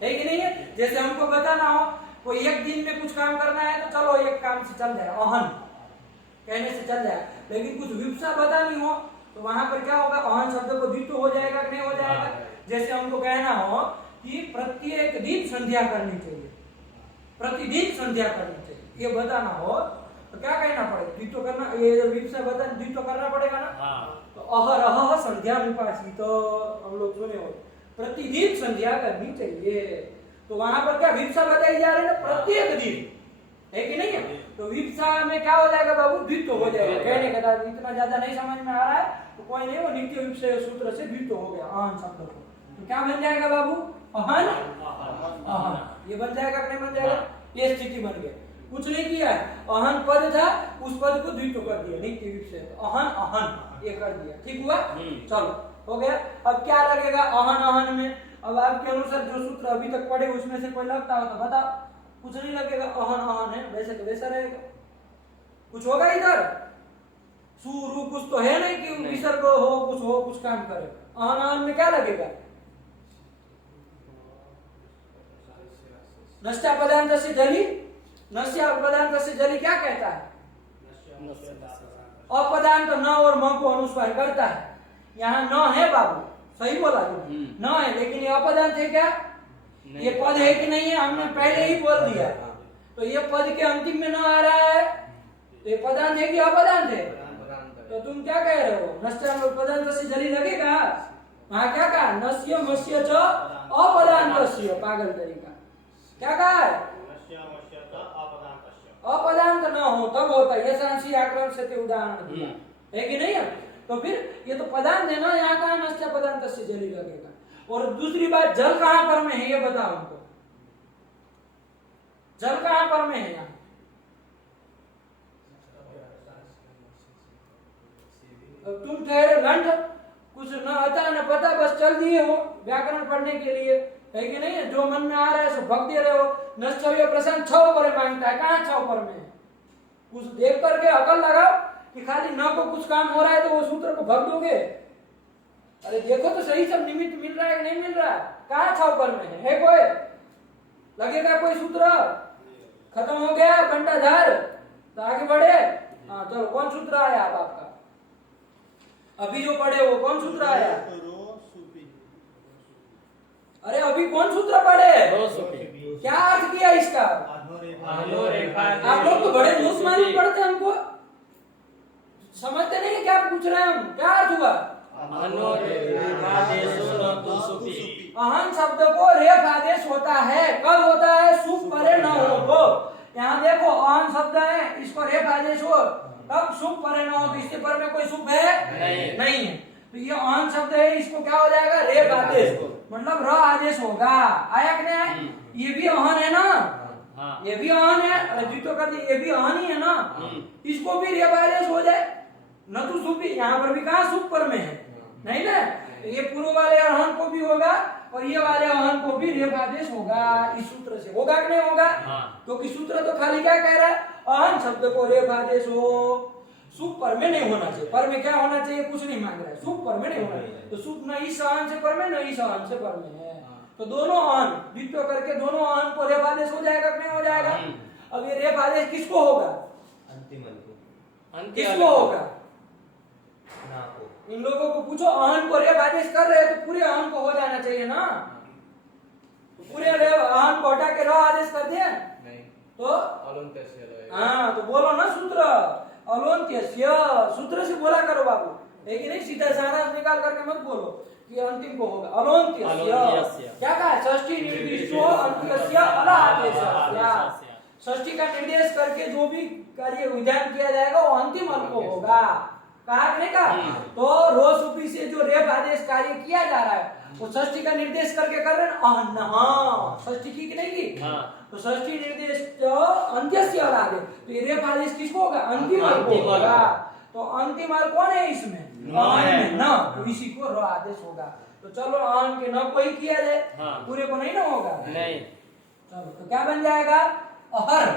है कि नहीं है? जैसे हमको बताना हो कोई एक दिन में कुछ काम करना है तो चलो एक काम से चल जाएगा, अहन, कहने से चल जाए, लेकिन कुछ विवक्षा बतानी हो तो वहां पर क्या होगा, अहन शब्द को द्वित्व हो जाएगा कि नहीं हो जाएगा। जैसे हमको कहना हो कि प्रत्येक दिन संध्या करनी चाहिए, प्रतिदिन संध्या करनी चाहिए, ये बताना हो तो क्या कहना पड़ेगा, द्वित्व करना, ये विवक्षा बता द्वित्व करना पड़ेगा ना। तो अहरह संध्या उपासी, तो हम लोग सुने हो प्रतिदिन संध्या करनी चाहिए, तो वहां पर क्या विवक्षा बताई जा रही है, प्रत्येक दिन, है कि नहीं है। तो विवक्षा में क्या हो जाएगा बाबू, द्वित्व हो जाएगा। कहने का इतना ज्यादा नहीं समझ में आ रहा है तो कोई नहीं, वो नित्य विवक्षा सूत्र से द्वित्व हो गया अहन शब्द को, तो क्या बन जाएगा बाबू, अहन अहन, ये बन जाएगा कि नहीं बन जाएगा, ये स्थिति बन गई। कुछ नहीं किया है, अहन पद था उस पद को द्वित्व कर दिया नित्य विवक्षा, अहन अहन ये कर दिया, ठीक हुआ। चलो हो गया। अब क्या लगेगा अहन अहन में, अब आपके अनुसार जो सूत्र अभी तक पढ़े उसमें से कोई लगता हो तो बताओ। कुछ नहीं लगेगा, अहन अहन है वैसे तो वैसा रहेगा। कुछ होगा इधर, सुरु कुछ तो है नहीं कि विसर्ग हो कुछ काम करे। अहन अहन में क्या लगेगा, नष्टा पदांत से जली, नष्टा पदांत से जली क्या कहता है, अपदांत न और म को अनुस्वार करता है। यहाँ न है बाबू, सही बोला तुमने, न है, लेकिन ये अपदांत है क्या, ये पद है कि नहीं है, हमने पहले ही बोल दिया। तो ये पद के अंतिम में न आ रहा है तो ये पदांत है कि अपदांत है, तो तुम क्या कह रहे हो, नष्ट पदांत से जली लगेगा। वहां क्या कहा, नस्य मस्य च अपदांतस्य, पागल तरीका क्या कहा है, अपदांत न हो तब होता है, यशांशी आक्रमण से उदाहरण दिया है कि नहीं है। तो फिर ये तो पदांत है ना, यहाँ कहा नष्ट पदांत से जली लगेगा। और दूसरी बात, जल कहां पर में है ये बताओ हमको, जल कहां पर में है यहाँ, तुम ठहरे लंठ, कुछ न आता न पता, बस चल दिए हो व्याकरण पढ़ने के लिए, है कि नहीं है, जो मन में आ रहा है सो भग दे रहे हो। नष्टव्य प्रश्न 6 पर मांगता है, कहाँ 6 पर में, कुछ देख करके अकल लगाओ कि खाली न को कुछ काम हो रहा है तो वो सूत्र को भग दोगे। अरे देखो तो सही, सब निमित्त मिल रहा है कि नहीं मिल रहा है, कहाँ 6 पर में है कोई, लगेगा कोई सूत्र, खत्म हो गया बंटा झार, तो आगे बढ़े। हाँ चलो, कौन सूत्र आया अब आपका, अभी जो पढ़े वो कौन सूत्र आया, अरे अभी कौन सूत्र पढ़े, क्या अर्थ किया इसका, आप लोग तो बड़े लूज मालूम पढ़ते हैं, हमको समझते नहीं क्या पूछ रहे हैं हम, क्या अर्थ हुआ, अहन शब्द को रेफ आदेश होता है, कब होता है, सुप परे न हो तो। यहाँ देखो अहन शब्द है, इसको रेफ आदेश हो तब सुप परे न हो, तो इसके पर में कोई सुप है नहीं है, तो ये अहन शब्द है, इसको क्या हो जाएगा, रेफ आदेश, मतलब र आदेश होगा। आया कि नहीं, ये भी अहन है ना, ये भी अहन है, द्वित्व कर दी, ये भी अहन ही है ना, इसको भी रेफ आदेश हो जाए, न तो सुप, यहाँ पर भी कहा सुप पर में है नहीं ना, ये पूर्व वाले अहन को भी होगा और ये वाले अहन को भी रेफ आदेश होगा, इस सूत्र से होगा कि नहीं होगा, क्योंकि सूत्र तो खाली क्या कह रहा है, अहन शब्द को रेफ आदेश हो, सुप पर में नहीं होना चाहिए, पर में क्या होना चाहिए, कुछ नहीं मांग रहा है, सुप पर में नहीं होना चाहिए, तो सुप न इस अहन से पर में, न इस अहन से पर में है, तो दोनों अहन द्वित्व करके दोनों अहन को रेफ आदेश हो जाएगा कि नहीं हो जाएगा। अब ये रेफ आदेश किसको होगा, किसको होगा, इन लोगों को पूछो, अहन को रेफ आदेश कर रहे हैं तो पूरे अहन को हो जाना चाहिए ना, तो पूरे अहन को हटा के र आदेश कर दिया तो हाँ, तो बोलो ना सूत्र, अलोन्त्यस्य सूत्र से बोला करो बाबू, है कि नहीं, सीधा सारांश निकाल करके मत बोलो कि अंतिम को होगा, अलोन्त्यस्य क्या कहा, षष्ठी निर्दिष्टो अंत्यस्य अल आदेश, षष्ठी का निर्देश करके जो भी कार्य विधान किया जाएगा वो अंतिम अल को होगा, कहा नहीं कहा। तो रोज उपी से जो रेफ आदेश कार्य किया जा रहा है वो षष्ठी का निर्देश करके कर रहे हैं, हाँ षष्ठी की नहीं की, तो षष्ठी निर्देश तो अंत्यस्य अल आदेश, तो ये रेफ आदेश किसको होगा, अंतिम अल को होगा, तो अंतिम अल कौन है इसमें, न, तो इसी को र आदेश होगा। तो चलो अहन के न को ही किया जाए, पूरे को नहीं ना होगा, नहीं, चलो तो क्या बन जाएगा, अहर,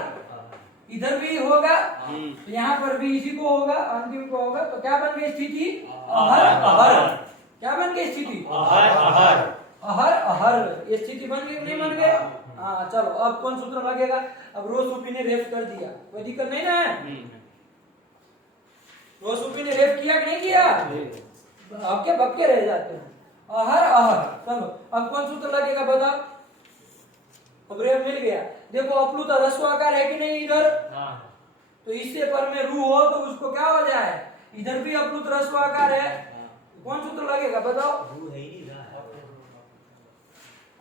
इधर भी होगा तो यहाँ पर भी इसी को होगा, अंतिम को होगा, तो क्या बन गई स्थिति, अहर अहर, क्या बन गई स्थिति, अहर अहर, अहर अहर, ये स्थिति बन गई नहीं बन गए। हाँ चलो, अब कौन सूत्र लगेगा, अब रोज सुपी ने रेफ कर दिया, कोई दिक्कत नहीं ना है, रोसुपी ने रेप किया कि नहीं किया? हक्के बक्के रह जाते हैं। अहर अहर। चलो अब कौन सूत्र लगेगा बताओ। अब रेप मिल गया। देखो अपलुता रस्वाकार है कि नहीं इधर? हाँ तो इससे पर में रू हो तो उसको क्या हो जाए? इधर भी अपलुत रस्वाकार है। कौन सूत्र लगेगा बताओ?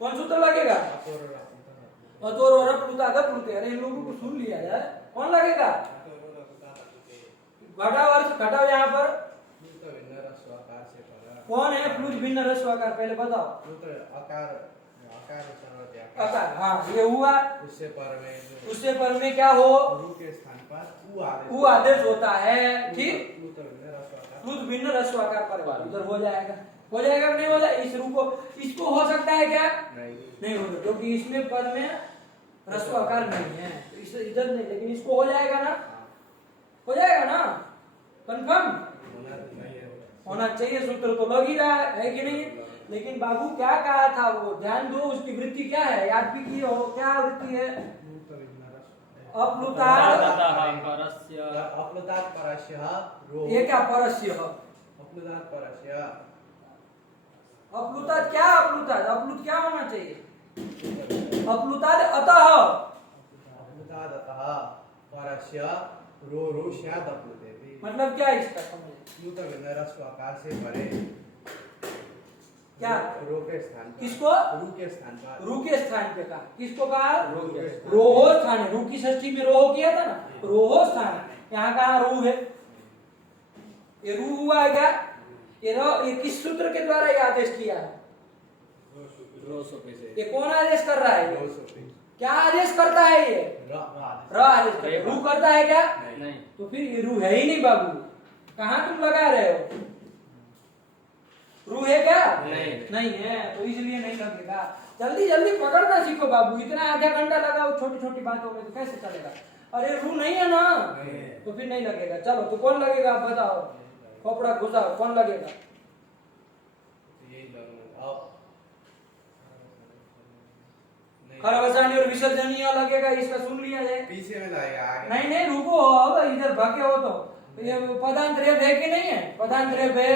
कौन सूत्र लगेगा? अतोर और अपलुता अपलुते। अरे इन लोगों को सुन लिया यार। कौन लगेगा? घटाओ यहाँ पर। कौन है प्लुत भिन्न रस्वाकार? पहले बताओ। अकार। हाँ ये हुआ। उससे पर में क्या हो? रू के स्थान पर उ आदेश होता है। ठीक। प्लुत प्लुत भिन्न रस्वाकार पर उधर हो जाएगा। हो जाएगा कि नहीं हो जाएगा? इस रू को इसको हो सकता है क्या? नहीं होगा क्योंकि इसमें पर में रस्वाकार नहीं है। तो इस इधर नहीं, लेकिन इसको हो जाएगा ना? हो जाएगा ना? कंफर्म होना चाहिए। सूत्र तो लग ही रहा है कि नहीं? लेकिन बाबू क्या कहा था वो? ध्यान दो। उसकी वृत्ति क्या है? याद भी की हो। क्या वृत्ति है? अपलुताद परस्य रो। ये क्या परस्य? अपलुताद परस्य। अपलुताद क्या? अपलुत क्या होना चाहिए? अपलुताद अतः। अपलुताद अतः परस्य रो रो स्याद अपलुतेति। मतलब क्या इसका समझ? प्लुत भिन्न रस्वाकार से परे क्या? रो के स्थान पर। किसको? रू के स्थान पर। रू के स्थान पे कहा। किसको कहा? रू के स्थान। रोहो स्थान है। रू की षष्ठी में रोहो किया था ना? रोहो स्थान है। यहाँ कहा रू है। ये रू हुआ है क्या? ये किस सूत्र के द्वारा ये आदेश किया है? ये कौन आदेश कर रहा है? क्या आदेश करता है ये? र आदेश करता है। रू करता है क्या? नहीं। तो फिर ये रू है ही नहीं बाबू। कहाँ तुम लगा रहे हो? रू है क्या? नहीं है। तो इसलिए नहीं लगेगा। जल्दी जल्दी पकड़ना सीखो बाबू। इतना आधा घंटा लगाओ छोटी छोटी बातों में तो कैसे चलेगा? अरे रू नहीं है ना? तो फिर नहीं लगेगा। चलो तो कौन लगेगा आप बताओ। खोपड़ा घुसाओ। कौन लगेगा? खरवसानी और विसर्जनीय लगेगा। इसका सुन लिया जाए। पीछे में लगेगा आगे। नहीं रुको। अब इधर भागे हो तो ये पदांत रेप है कि नहीं है? पदांत रेप है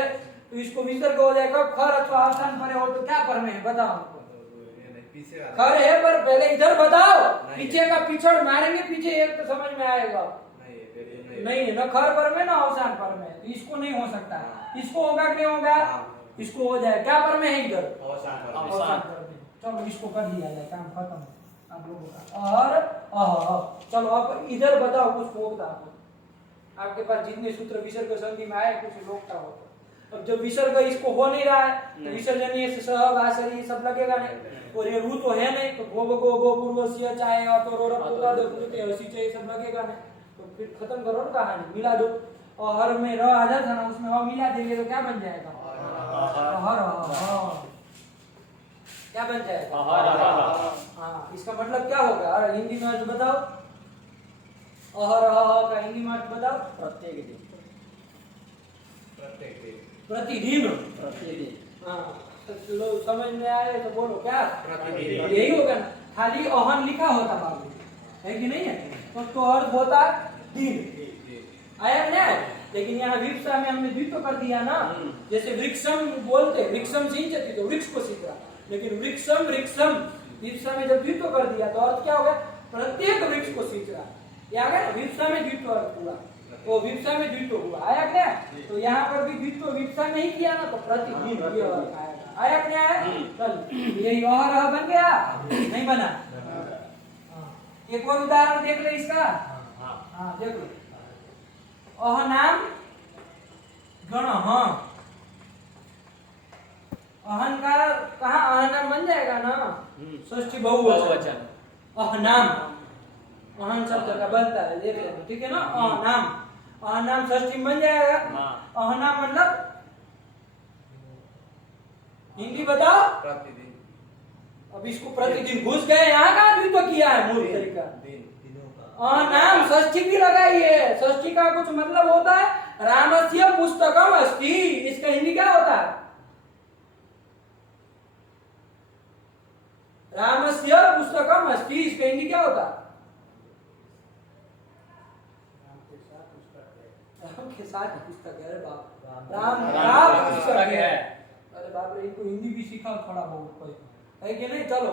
तो इसको विसर्ग हो जाएगा। खर अथवा अवसान परे हो तो क्या पर में बताओ हमको। खर है पर पहले इधर बताओ। पीछे का पिछड़ मारेंगे पीछे एक तो समझ में आएगा। नहीं है ना खर पर में ना अवसान पर में। तो इसको नहीं हो सकता। इसको होगा कि नहीं होगा? इसको हो जाए। क्या पर में है इधर? अवसान पर में। चलो इसको कर दिया जाए। काम खत्म आप लोगों का। और चलो अब इधर बताओ कुछ होता है। आपके पास जितने सूत्र विसर्ग संधि में आए कुछ लोकता हो। अब जब विसर्ग इसको हो नहीं रहा है तो विसर्जनीय से सहग आसरी सब लगेगा नहीं। और ये रू तो है नहीं तो गो पूर्वस्य चाहे अतोर हसी सब लगेगा नहीं। तो फिर खत्म करो ना कहानी। मिला दो। और हर में र आ जाता ना उसमें मिला देंगे तो क्या बन जाएगा? हर क्या बन जाएगा? हाँ इसका मतलब क्या होगा? और हिंदी में अर्थ बताओ। अहर का हिंदी में अर्थ बताओ। प्रत्येक दिन। प्रतिदिन। हाँ तो लोग समझ में आए तो बोलो क्या? प्रतिदिन। यही होगा ना। खाली अहन लिखा होता बाबू है कि नहीं है? तो अर्थ होता दिन। आया नहीं? लेकिन यहाँ विप्सा में हमने द्वित्व कर दिया ना। जैसे वृक्षम बोलते वृक्षम सिंचती तो वृक्ष को सीख रहा। लेकिन वृक्षम विप्सा में जब द्वित्व कर दिया तो अर्थ क्या होगा? प्रत्येक वृक्ष को सींच रहा। ये आ गया। विप्सा में द्वित्व अर्थ हुआ। तो विप्सा में द्वित्व हुआ। आया क्या? तो यहाँ पर भी द्वित्व विप्सा नहीं किया ना तो प्रतिदिन ये अर्थ आएगा। आया क्या है? चल यही अहरह बन गया। नहीं बना? एक और उदाहरण देख ले इसका। हाँ देख लो। अह नाम गण। अहन का कहा अहनाम बन जाएगा ना? षष्ठी बहुवचन। अहनाम अहन शब्द का बनता है। देख लेना ठीक है ना? अहनाम षष्ठी बन जाएगा। अहनाम मतलब हिंदी बताओ। प्रतिदिन। अब इसको प्रतिदिन घुस गए। यहाँ का द्वित्व किया है मूल तरीका। अहनाम षष्ठी भी लगाइए। षष्ठी का कुछ मतलब होता है रामस्य पुस्तकम अस्ति। इसका हिंदी क्या होता है? रामस्य पुस्तकम अस्ति। इसका हिंदी क्या होता है? राम के साथ पुस्तक राम राम का का पुस्तक पुस्तक है। है। अरे बाप रे, इनको हिंदी भी सीखा खड़ा बहुत कोई है कि नहीं। चलो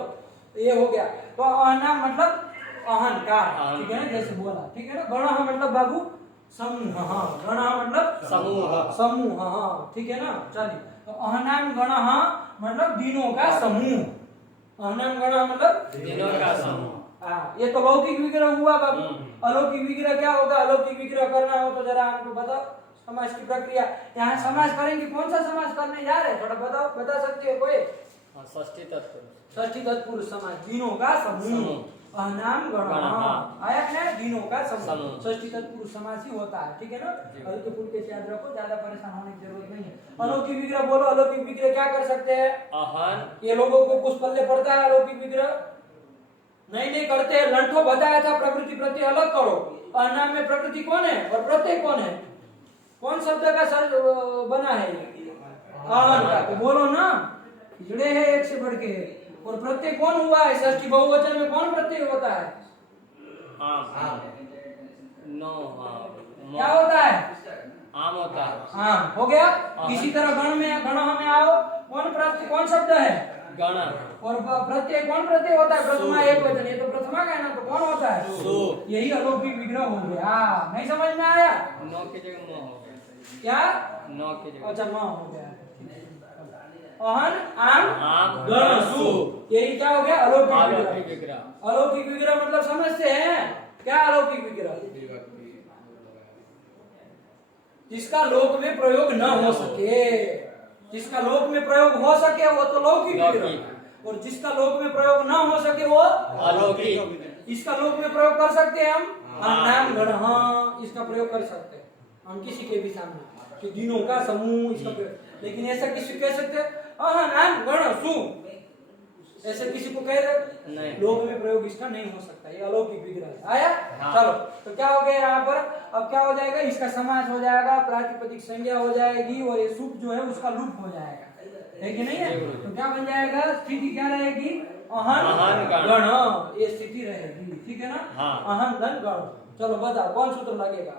ये हो गया। तो अहना मतलब अहन का, ठीक है ना, जैसे बोला, ठीक है ना। गण मतलब बाबू समूह, हाँ गण मतलब समूह। समूह, हाँ ठीक है ना। चलिए, तो अहनाम गण मतलब दिनों का समूह। अहनाम गण मतलब दिनों का समूह। हाँ, ये तो लौकिक विग्रह हुआ बाबू। अलौकिक विग्रह क्या होगा? अलौकिक विग्रह करना हो तो जरा हमको बताओ समाज की प्रक्रिया। यहाँ समाज करेंगे, कौन सा समाज करने जा रहे हैं थोड़ा बताओ, बता सकते हो कोई? षष्ठी तत्पुरुष। षष्ठी तत्पुरुष समाज, दिनों का समूह। अहनाम गण, आया क्या? दिनों का समूह। षष्ठी तत्पुरुष समाज ही होता है, ठीक है ना। हल्के फुल्के से याद रखो, ज्यादा परेशान होने की जरूरत नहीं है। अलौकिक विग्रह बोलो। अलौकिक विग्रह क्या कर सकते हैं? अहन। ये लोगों को कुछ पल्ले पड़ता है अलौकिक विग्रह? नहीं करते। लंठो बताया था प्रकृति प्रत्यय अलग करो। अहनाम में प्रकृति कौन है और प्रत्यय कौन है? कौन शब्द का बना है? अहन का। तो बोलो ना, जुड़े हैं एक से बढ़ के। और प्रत्यय कौन हुआ है? षष्ठी बहुवचन में कौन प्रत्यय होता है? आम। नो। क्या होता है? आम होता है। आम हो गया। इसी तरह गण में आओ। कौन शब्द है? गण। और प्रत्यय कौन प्रत्यय होता है? प्रथमा एक वचन। ये तो प्रथमा का है ना, तो कौन होता है? सु। यही अलौकिक विग्रह हो गया। नहीं समझ में आया? नौ की जगह म हो गया। क्या? नौ की जगह। अच्छा, मां हो गया। अहन आम आम गण सु, यही क्या हो गया? अलौकिक अलौकिक विग्रह। विग्रह। अलौकिक विग्रह मतलब समझते हैं क्या? अलौकिक विग्रह जिसका लोक में प्रयोग न हो सके। जिसका लोक में प्रयोग हो सके वो तो लौकिक विग्रह, और जिसका लोक में प्रयोग न हो सके वो अलौकिक। इसका लोक में प्रयोग कर सकते हैं हम। नाम गण, हाँ इसका प्रयोग कर सकते हैं हम किसी के भी सामने कि दिनों का समूह, इसका प्रयोग। लेकिन ऐसा किसी कह सकते हैं नाम गण सु, ऐसे किसी को कह दे नहीं। लोक में प्रयोग इसका नहीं हो सकता। ये अलौकिक विग्रह है। आया? हाँ। चलो, तो क्या हो गया यहाँ पर? अब क्या हो जाएगा? इसका समास हो जाएगा, प्रातिपदिक संज्ञा हो जाएगी, और ये सुप जो है उसका लुप हो जाएगा, है कि नहीं है? तो क्या बन जाएगा? स्थिति क्या रहेगी? अहन गण, ये स्थिति रहेगी, ठीक है ना। हाँ। अहन गण गण। चलो बताओ कौन सूत्र लगेगा?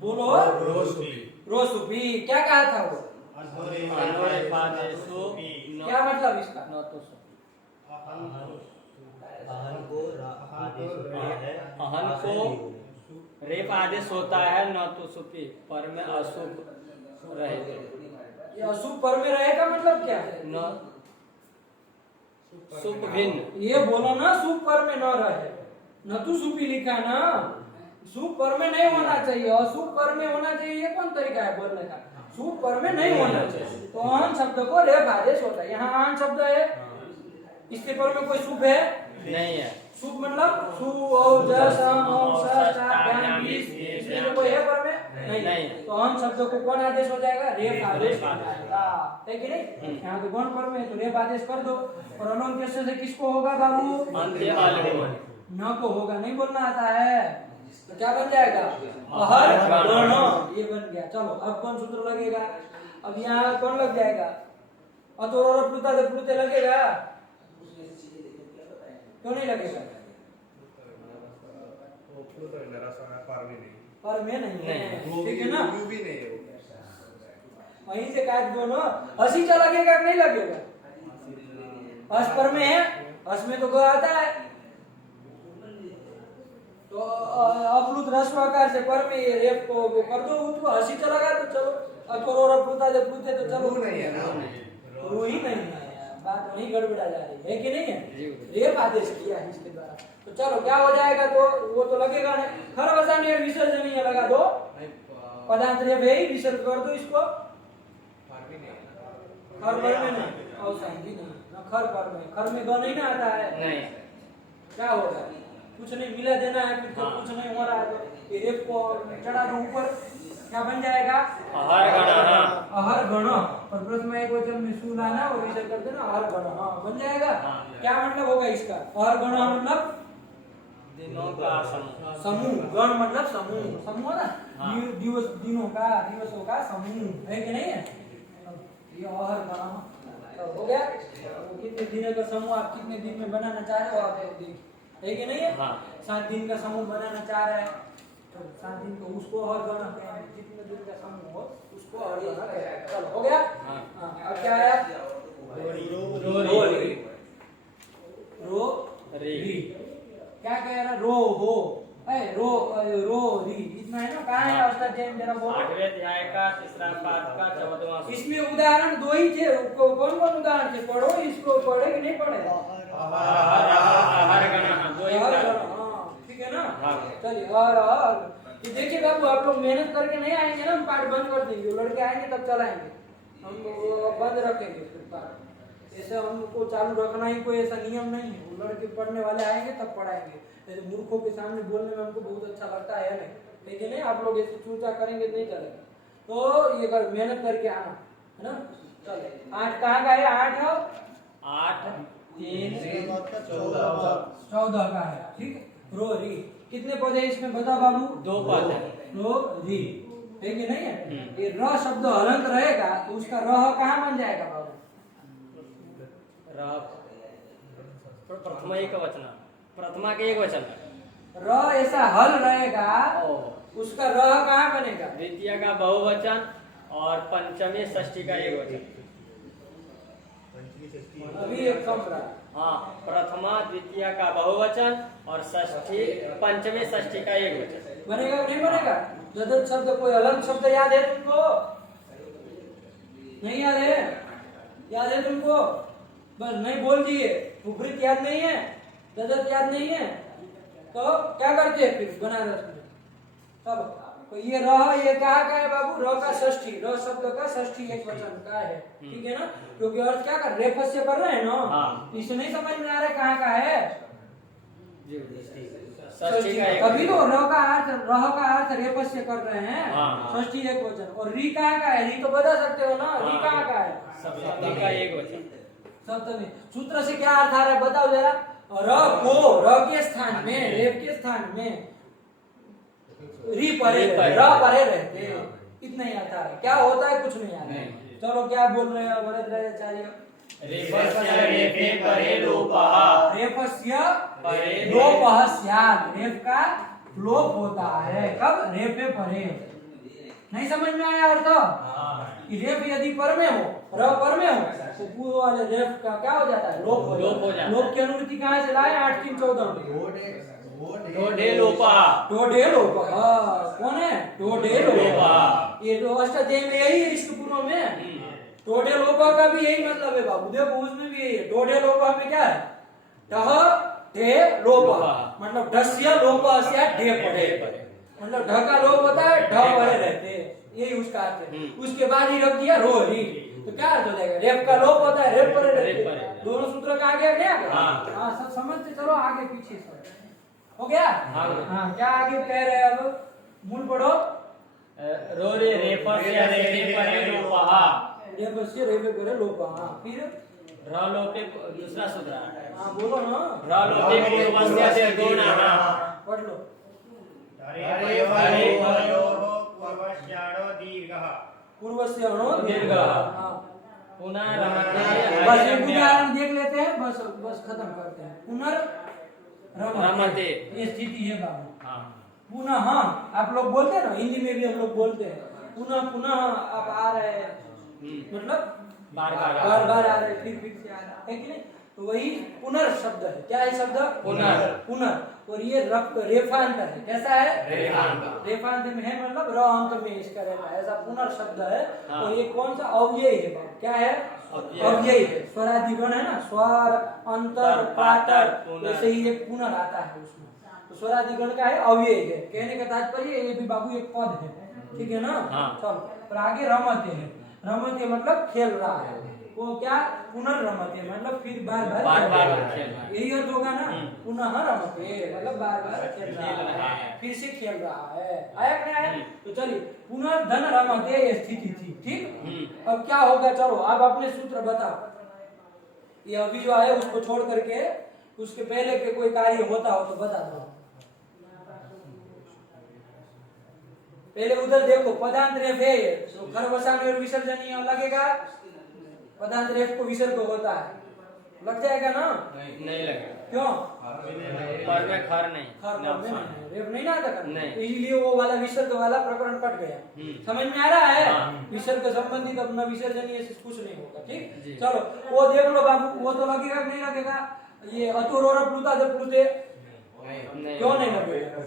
बोलो। रोसुपी। क्या कहा था वो? क्या मतलब इसका? अहन को रेप आदेश होता है, न तो सुपी पर में अशुभ रहेगा। ये अशुभ पर में रहेगा मतलब क्या है? न सुप भिन्न। ये बोलो ना, सुप पर में न रहे। न तो सुपी लिखा है ना, सुप पर में नहीं होना चाहिए, अशुभ पर में होना चाहिए। ये कौन तरीका है बोलने का? सुप पर में नहीं होना चाहिए। तो अहन शब्द को रेप आदेश होता है। यहाँ अहन शब्द है, इसके पर में कोई सुप है? नहीं है। सुप मतलब सु औ ज सम औ स चा ज्ञान बीस, इसमें तो कोई है पर में नहीं। तो अहन शब्द को कौन आदेश हो जाएगा? रेप आदेश हो जाएगा, है कि नहीं? यहाँ तो गण पर में तो रेप आदेश कर दो। और अनंत से किसको होगा बाबू? अंत्य वाले न को होगा, नहीं बोलना आता है। तो क्या बन जाएगा? अहर गण, ये बन गया। चलो अब कौन सूत्र लगेगा? अब यहाँ कौन लग जाएगा? अतोर प्लुता दे प्लुते लगेगा? क्यों नहीं लगेगा? पर में नहीं है, ठीक है ना। वहीं से काट दो ना। हसीचा लगेगा कि नहीं लगेगा? हस पर में है, हस में तो ग आता है। तो अपलुत रस्वाकार से पर में रेप को कर दो, उसको हसीचा लगा दो। चलो अतोर प्लुता दे प्लुते, तो चलो नहीं है ना, रू ही नहीं है। बात वहीं गड़बड़ा जा रही है कि नहीं है? रेप आदेश किया है इसके द्वारा। तो चलो क्या हो जाएगा? तो वो तो लगेगा नहीं। खरवसानी और विसर्जनीय लगा दो। पदांत रेप है ही, विसर्ग कर दो इसको। खर पर में नहीं, अवसान भी नहीं ना, खर पर में। खर में ग नहीं ना आता है। नहीं। क्या होगा? कुछ नहीं मिला देना है, फिर जब कुछ नहीं हो रहा है तो ये रेप को चढ़ा दो ऊपर। क्या बन जाएगा? अहर गण। अहर गण। और प्रथम एक वचन में सु लाना और विसर्ग कर देना, अहर गण, हाँ बन जाएगा। क्या मतलब होगा इसका? अहर गण मतलब दिनों का समूह। समूह। गण मतलब समूह, समूह ना। दिवस, दिनों का, दिवसों का समूह, है कि नहीं है? ये अहर गण हो गया। कितने दिनों का समूह आप कितने दिन में बनाना चाह रहे हो? आप है कि नहीं है? हाँ। 7 दिन का समूह बनाना चाह रहा है तो 7 दिन को उसको और गणा कहेंगे, जितने दिन का समूह हो उसको और गणा कहेंगे। चलो हो गया। हाँ। अब क्या है? रो री क्या कह रहा? रो हो रो री इतना है ना? कहाँ है अष्टाध्यायी में? जरा बोलो। 8वें अध्याय का तीसरा पाठ का 14वां सूत्र। इसमें उदाहरण 2 ही थे, कौन कौन उदाहरण थे? पढ़ो, इसको पढ़े कि नहीं पढ़े? आहार गणः, दो ही उदाहरण। हाँ, ठीक है ना? हाँ। चलिए और तो देखिए बाबू, आप लोग मेहनत करके नहीं आएंगे ना, हम पाठ बंद कर देंगे। वो लड़के आएंगे तब चलाएंगे, हम वो बंद रखेंगे फिर पाठ। ऐसे हमको चालू रखना ही कोई ऐसा नियम नहीं है। वो लड़के पढ़ने वाले आएंगे तब पढ़ाएंगे। ऐसे मूर्खों के सामने बोलने में हमको बहुत अच्छा लगता है नहीं, लेकिन नहीं आप लोग ऐसे चूचा करेंगे तो नहीं चलेगा। तो ये कर मेहनत करके आना है ना। चलो 8 कहाँ का है? 8 8 3 14 का है, ठीक है। रो री कितने पद है इसमें बता बाबू? 2 पद है। रो री है कि नहीं है? ये र शब्द हलंत रहेगा तो उसका रह कहाँ बन जाएगा बाबू? प्रथमा एक वचन, प्रथमा के एक वचन। र ऐसा हल रहेगा ओ, उसका रह कहाँ बनेगा? द्वितीय का बहुवचन और पंचमी षष्ठी का एक वचन। अभी एक कम रहा। हाँ, प्रथमा द्वितीय का बहुवचन और षष्ठी पंचमी षष्ठी का एक वचन। बनेगा नहीं बनेगा? जदत शब्द कोई अलग शब्द याद है तुमको? नहीं याद है? याद है तुमको? बस नहीं बोल दिए। उपृत याद नहीं है, जदत याद नहीं है, तो क्या करते हैं फिर बनारस में? तब तो ये रह ये कहाँ का है बाबू? र का षष्ठी, र शब्द का षष्ठी एक वचन का है, ठीक है ना? क्योंकि अर्थ क्या कर रेफस से कर रहे हैं ना। हाँ। इसे नहीं समझ में आ रहा है कहाँ का है? षष्ठी का एक तभी तो र का अर्थ रह का अर्थ रेफस से कर रहे हैं। हाँ। षष्ठी एक वचन। और री कहाँ का है? री तो बता सकते हो ना, री कहाँ का है? सप्तमी का एक वचन। सप्तमी। सूत्र से क्या अर्थ आ रहा है बताओ जरा। र को र के स्थान में, रेफ के स्थान में री परे र परे रहते, इतना ही आता है। क्या होता है? कुछ नहीं आता है। चलो क्या बोल रहे हैं वरदाचार्य? रेफस्य रेफे परे लोपः। रेफस्य परे लोपः स्यात्। रेफ का लोप होता है कब? रेफे परे। नहीं समझ में आया अर्थ? रेफ यदि पर में हो, र पर में हो तो पूर्व वाले रेफ का क्या हो जाता है? लोप हो जाता है। लोप की अनुमति कहाँ से लाए? 8 3 14 में। ढोढे लोपः। ढोढे लोपः। कौन है? ढोढे लोपः। ये तो अष्टाध्यायी में यही है, इसके पूर्व में ढोढे लोपः का भी यही मतलब है बाबू। देखो उसमें भी यही है। ढोढे लोपः में क्या है? ढ ढे लोपः, मतलब ढस्य लोपः से ढे परे, मतलब ढ का लोप होता है, ढ परे रहते, यही उसका अर्थ है। उसके बाद ही रख दिया रो री, तो क्या अर्थ हो जाएगा? रेप का लोप होता है, रेप परे रहते। दोनों सूत्र का आगे नहीं आगे? हाँ, सब समझते चलो, आगे पीछे सब हो गया। हाँ, क्या आगे कह रहे हैं अब? मूल पढ़ो। रो रे रेफस्य रेफे परे लोपः। रेफस्य रेफे परे लोपः। हाँ, फिर र लोपे दूसरा सूत्र। हाँ बोलो ना। र लोपे पूर्वस्य से गुणः। पढ़ लो। पूर्व से अणो दीर्घः। हाँ, पुनः रमते बस एक उदाहरण देख लेते हैं, बस बस खत्म करते हैं। रमते। ये स्थिति है बाबू। हाँ। पुनः हाँ, आप लोग बोलते हैं ना, हिंदी में भी हम लोग बोलते हैं पुनः पुनः आप आ रहे हैं, मतलब बार बार बार बार आ रहे हैं, फिर से आ रहे हैं, कि नहीं? तो वही पुनर् शब्द है। क्या है शब्द? पुनर्। पुनर्। और ये रेफांत है। कैसा है? रेफांत। रेफांत में है, मतलब र अंत में इसका रहता है, ऐसा पुनर् शब्द है। हाँ। और ये कौन सा? अव्यय है बाबू। क्या है? अव्यय है। स्वरादिगण है ना, स्वर अंतर प्रातर, वैसे ही एक पुनर् आता है उसमें। तो स्वरादिगण का है, अव्यय है। कहने का तात्पर्य ये भी बाबू एक पद है, ठीक है ना? हाँ। चलो, और आगे रमते है। रमते मतलब खेल रहा है। वो क्या? पुनर्रमते मतलब फिर बार बार खेल रहा है। यही अर्थ होगा ना? पुनः रमते मतलब बार बार खेल रहा है, फिर से खेल रहा है। आया कि नहीं आया? तो चलिए, पुनर्धन रमते ये स्थिति थी, ठीक। अब क्या होगा? चलो अब अपने सूत्र बताओ। ये अभी जो है उसको छोड़ करके उसके पहले के कोई कार्य होता हो तो बता दो। पहले उधर देखो, पदांत रेफ है ये, तो खरवसा में विसर्जनीय लगेगा। पदांत रेफ को विसर्ग होता है, लग जाएगा ना? नहीं लगेगा। क्यों? पर में खर नहीं खर न में अफसान। नहीं, रेफ नहीं ना आता करना। नहीं। इसलिए वो वाला विसर्ग वाला प्रकरण कट गया। समझ में आ रहा है? हाँ। विसर्ग संबंधित अपना विसर्जनीय से कुछ नहीं होगा। ठीक, जी। चलो वो देख लो बाबू, वो तो लगेगा कि नहीं लगेगा? ये अतुर प्लुता जब प्लुते नहीं। क्यों नहीं लगेगा?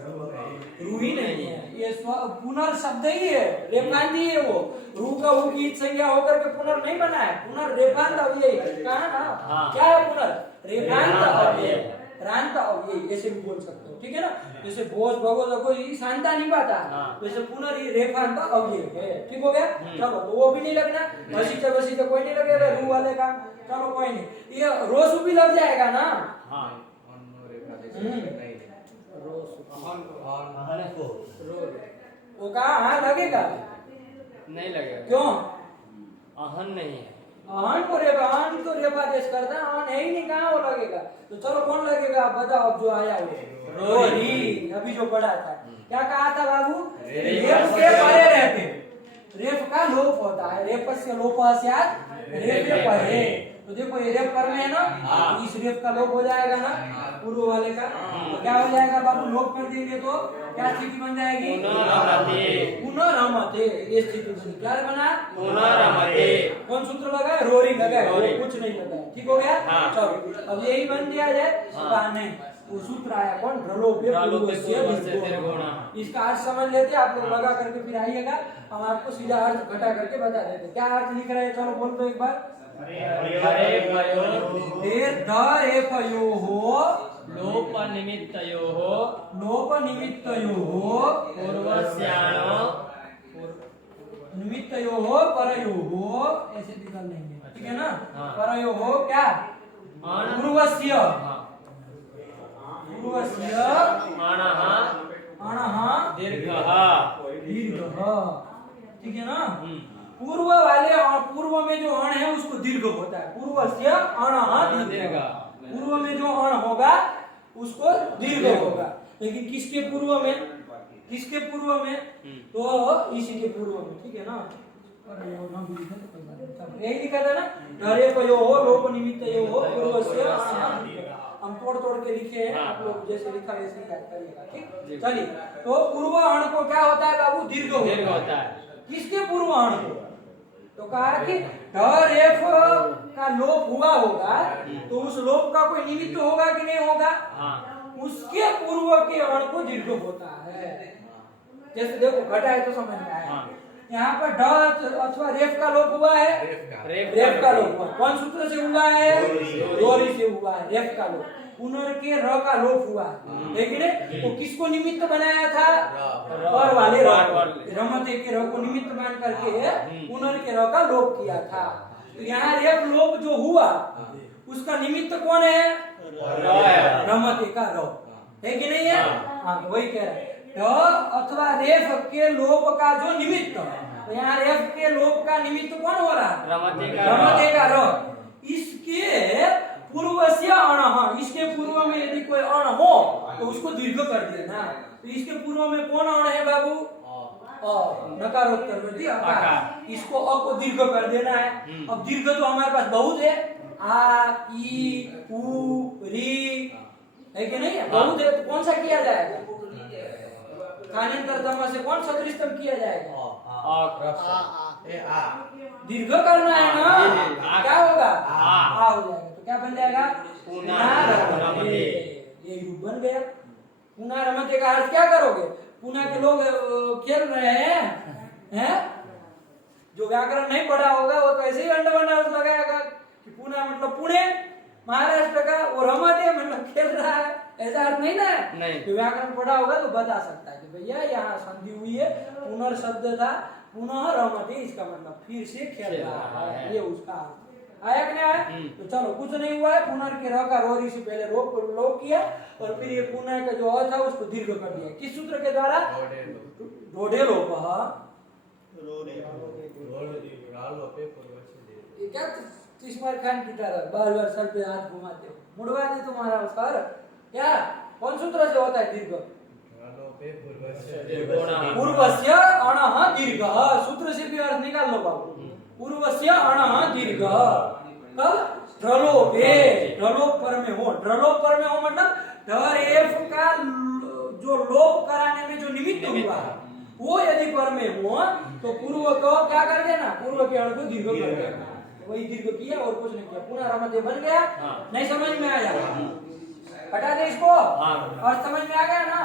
रू ही नहीं है, ये पुनर् शब्द ही है, रेफांत ही है वो। रू का ऊ की संज्ञा होकर के पुनर् नहीं बना है, पुनर् रेफांत अव्यय कहा ना। हाँ। क्या है पुनर्? रेफांत अव्यय, रांत अव्यय, ऐसे भी बोल सकते हो। ठीक है ना? जैसे भोज भगोज को ये शांता नहीं पाता, हाँ। वैसे पुनर् ये रेफांत अव्यय है। ठीक हो गया? चलो तो वो भी नहीं लगना, वसी तो कोई नहीं लगेगा रू वाले का। चलो कोई नहीं, ये रोसु भी लग जाएगा ना। हाँ। वो कहा हाँ लगेगा, नहीं लगेगा। क्यों? अहन नहीं है। अहन को रेफा, अहन तो रेफा देश करता है, अहन है ही नहीं, कहाँ वो लगेगा? तो चलो कौन लगेगा आप बताओ, अब जो आया वो रोही, अभी जो पढ़ा था। क्या कहा था बाबू? रेफ के परे रहते, रेफ का लोप होता है, रेफस्य लोपस्यात् रेफे परे। तो देखो ये रेफ कर में है ना, तो इस रेफ का लोप हो जाएगा ना पूर्व वाले का। तो क्या हो जाएगा बाबू? लोप कर देंगे तो क्या स्थिति बन जाएगी? पुनरमते, ये स्थिति बनी। क्या बना? पुनरमते। कौन सूत्र लगा? रोरी लगा है, रोरी। कुछ नहीं लगा है। ठीक हो गया? हाँ। चलो अब यही बन दिया जाए। नहीं, वो सूत्र आया कौन? रलोपे पूर्वस्य दीर्घोण। इसका अर्थ समझ लेते, आप लोग लगा करके फिर आइएगा, हम आपको सीधा अर्थ घटा करके बता देते। क्या अर्थ लिख रहे हैं? चलो बोल दो एक बार। लोप निमित्तयोः लोप निमित्तयोः पूर्वस्याणो निमित्तयोः परयोः, ऐसे निकाल लेंगे। ठीक है ना? हाँ। परयोः क्या? पूर्वस्य, पूर्वस्य अणः अणः दीर्घः। दीर्घः। ठीक है ना? पूर्व वाले पूर्व में जो अण है उसको दीर्घ होता है, पूर्वस्य अणः दीर्घ। पूर्व में जो अण होगा उसको दीर्घ होगा, लेकिन किसके पूर्व में? किसके पूर्व में? तो इसी के पूर्व में। ठीक है ना? यही लिखा था ना, ढरेपयोः लोप निमित्तयोः पूर्वस्य अणः दीर्घ। हम तोड़ तोड़ के लिखे हैं, आप लोग जैसे लिखा वैसे ही याद करिएगा। ठीक, चलिए। तो पूर्व अण को क्या होता है बाबू? दीर्घ होता है। किसके पूर्व अण को? तो कहा कि रेफ का लोप हुआ होगा, तो उस लोप का कोई निमित्त होगा कि नहीं होगा? उसके पूर्व के अण को दीर्घ होता है। जैसे देखो घटा है तो समझ में आया। यहाँ पर ढ अथवा रेफ का लोप हुआ है, रेफ का लोप हुआ। कौन सूत्र से हुआ है? रोरी से हुआ है रेफ का लोप। पुनर के र का लोप हुआ, लेकिन वो किसको निमित्त बनाया था? पर वाले रमते के र को निमित्त मान करके पुनर के र का लोप किया था। तो यहाँ रेफ लोप जो हुआ उसका निमित्त कौन है? रमते का र है कि नहीं है? हाँ, वही कह रहे हैं। अथवा रेफ के लोप का जो निमित्त, तो यहाँ रेफ के लोप का निमित्त कौन हो रहा? रमते का र। इसके पूर्व से अण, इसके पूर्व में यदि कोई अण हो तो उसको दीर्घ कर देना। तो इसके पूर्व में कौन अण है बाबू? नकारोत्तर वृद्धि अकार, इसको अ को दीर्घ कर देना है। अब दीर्घ तो हमारे पास बहुत है, आ ई उ री, है कि नहीं? बहुत है, तो कौन सा किया जाएगा? कानंतर दमा से कौन सदृशतम किया जाएगा? दीर्घ करना है ना, क्या होगा? आ हो जाएगा। तो क्या बन जाएगा? पुनरमते। ये रूप बन गया। पुनरमते का अर्थ क्या करोगे? पुणे के लोग खेल रहे हैं, जो व्याकरण नहीं पढ़ा होगा वो तो ऐसे ही अंडा लगाएगा कि पुणे मतलब पुणे महाराष्ट्र का, वो रमते मतलब खेल रहा है, ऐसा अर्थ नहीं ना है। नहीं। तो व्याकरण पढ़ा होगा तो बता सकता है कि भैया यहाँ संधि हुई है, पुनर् शब्द था, पुनः रमते, इसका मतलब फिर से खेल रहा है, ये उसका अर्थ आया कि नहीं आया? तो चलो कुछ नहीं हुआ है, पुनर् के र का रोरी से पहले लोप किया और फिर ये पुनः का जो अ था उसको दीर्घ कर दिया। किस सूत्र के द्वारा? ढोढे लोप। क्या तिस्मार खान की तरह बार बार सर पे हाथ घुमाते हो, मुड़वा दे तुम्हारा सर। क्या कौन सूत्र से होता है दीर्घ? पूर्वस्य अणः दीर्घः। सूत्र से भी अर्थ निकाल लो बाबू। पूर्वस्य अणः दीर्घः। कब? ढलोप पर में हो, ढलोप पर में हो मतलब ढ रेफ का जो लोप कराने में जो निमित्त हुआ वो यदि पर में हो तो पूर्व को क्या कर देना, पूर्व के अण को दीर्घ कर देना। वही दीर्घ किया और कुछ नहीं किया, पुनः बन गया। नहीं समझ में आया, हटा दे इसको। और समझ में आ गया ना।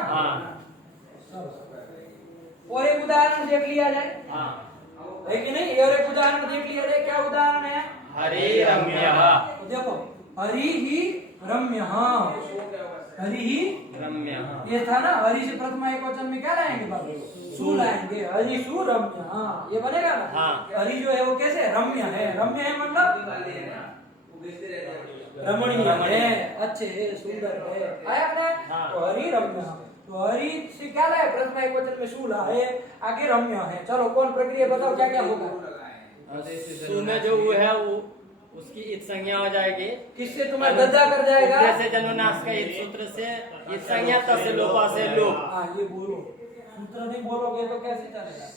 और एक उदाहरण देख लिया जाए, है कि नहीं? और एक उदाहरण देख लिया जाए। क्या उदाहरण है? हरि रम्यः। देखो, हरि ही रम्यः, हरि ही रम्यः ये था ना। हरि से प्रथमा एक वचन में क्या लाएंगे बाबू? सु लाएंगे। हरि सु रम्य, ये बनेगा ना। हरि जो है वो कैसे रम्य है? रम्य है मतलब रमणीय है, अच्छे है, सुंदर है। आया ना? तो हरि रम्य। तो हरि से क्या लाए? प्रथमा एक वचन में सु लाए, आगे रम्य है। चलो कौन प्रक्रिया बताओ क्या क्या होगा? सु में जो वो है वो उसकी इत संज्ञा हो जाएगी। किससे तुम्हारा गद्दा कर जाएगा? जैसे जन्मनाश का इत सूत्र से इत संज्ञा तस्य लोपा से लोप। हाँ ये बोलो, सूत्र नहीं बोलोगे तो कैसे चलेगा?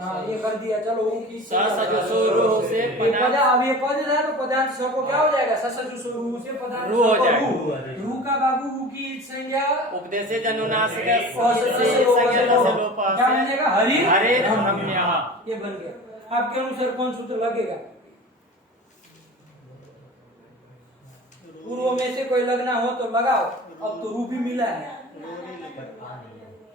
हाँ ये कर दिया। चलो उनकी स सजुषोरु से पद, अब ये पद है तो पदांत स को क्या हो जाएगा? ससजुषोरु से पदांत रू हो जाएगा। रू का बाबू ऊ की संज्ञा उपदेश जन्मनाश का और से संज्ञा तस्य लोपा क्या से बनेगा? हरि हरे रम्यः। ये बन गया। आपके अनुसार कौन सूत्र लगेगा? पूर्व में से कोई लगना हो तो लगाओ। अब तो रू भी मिला है,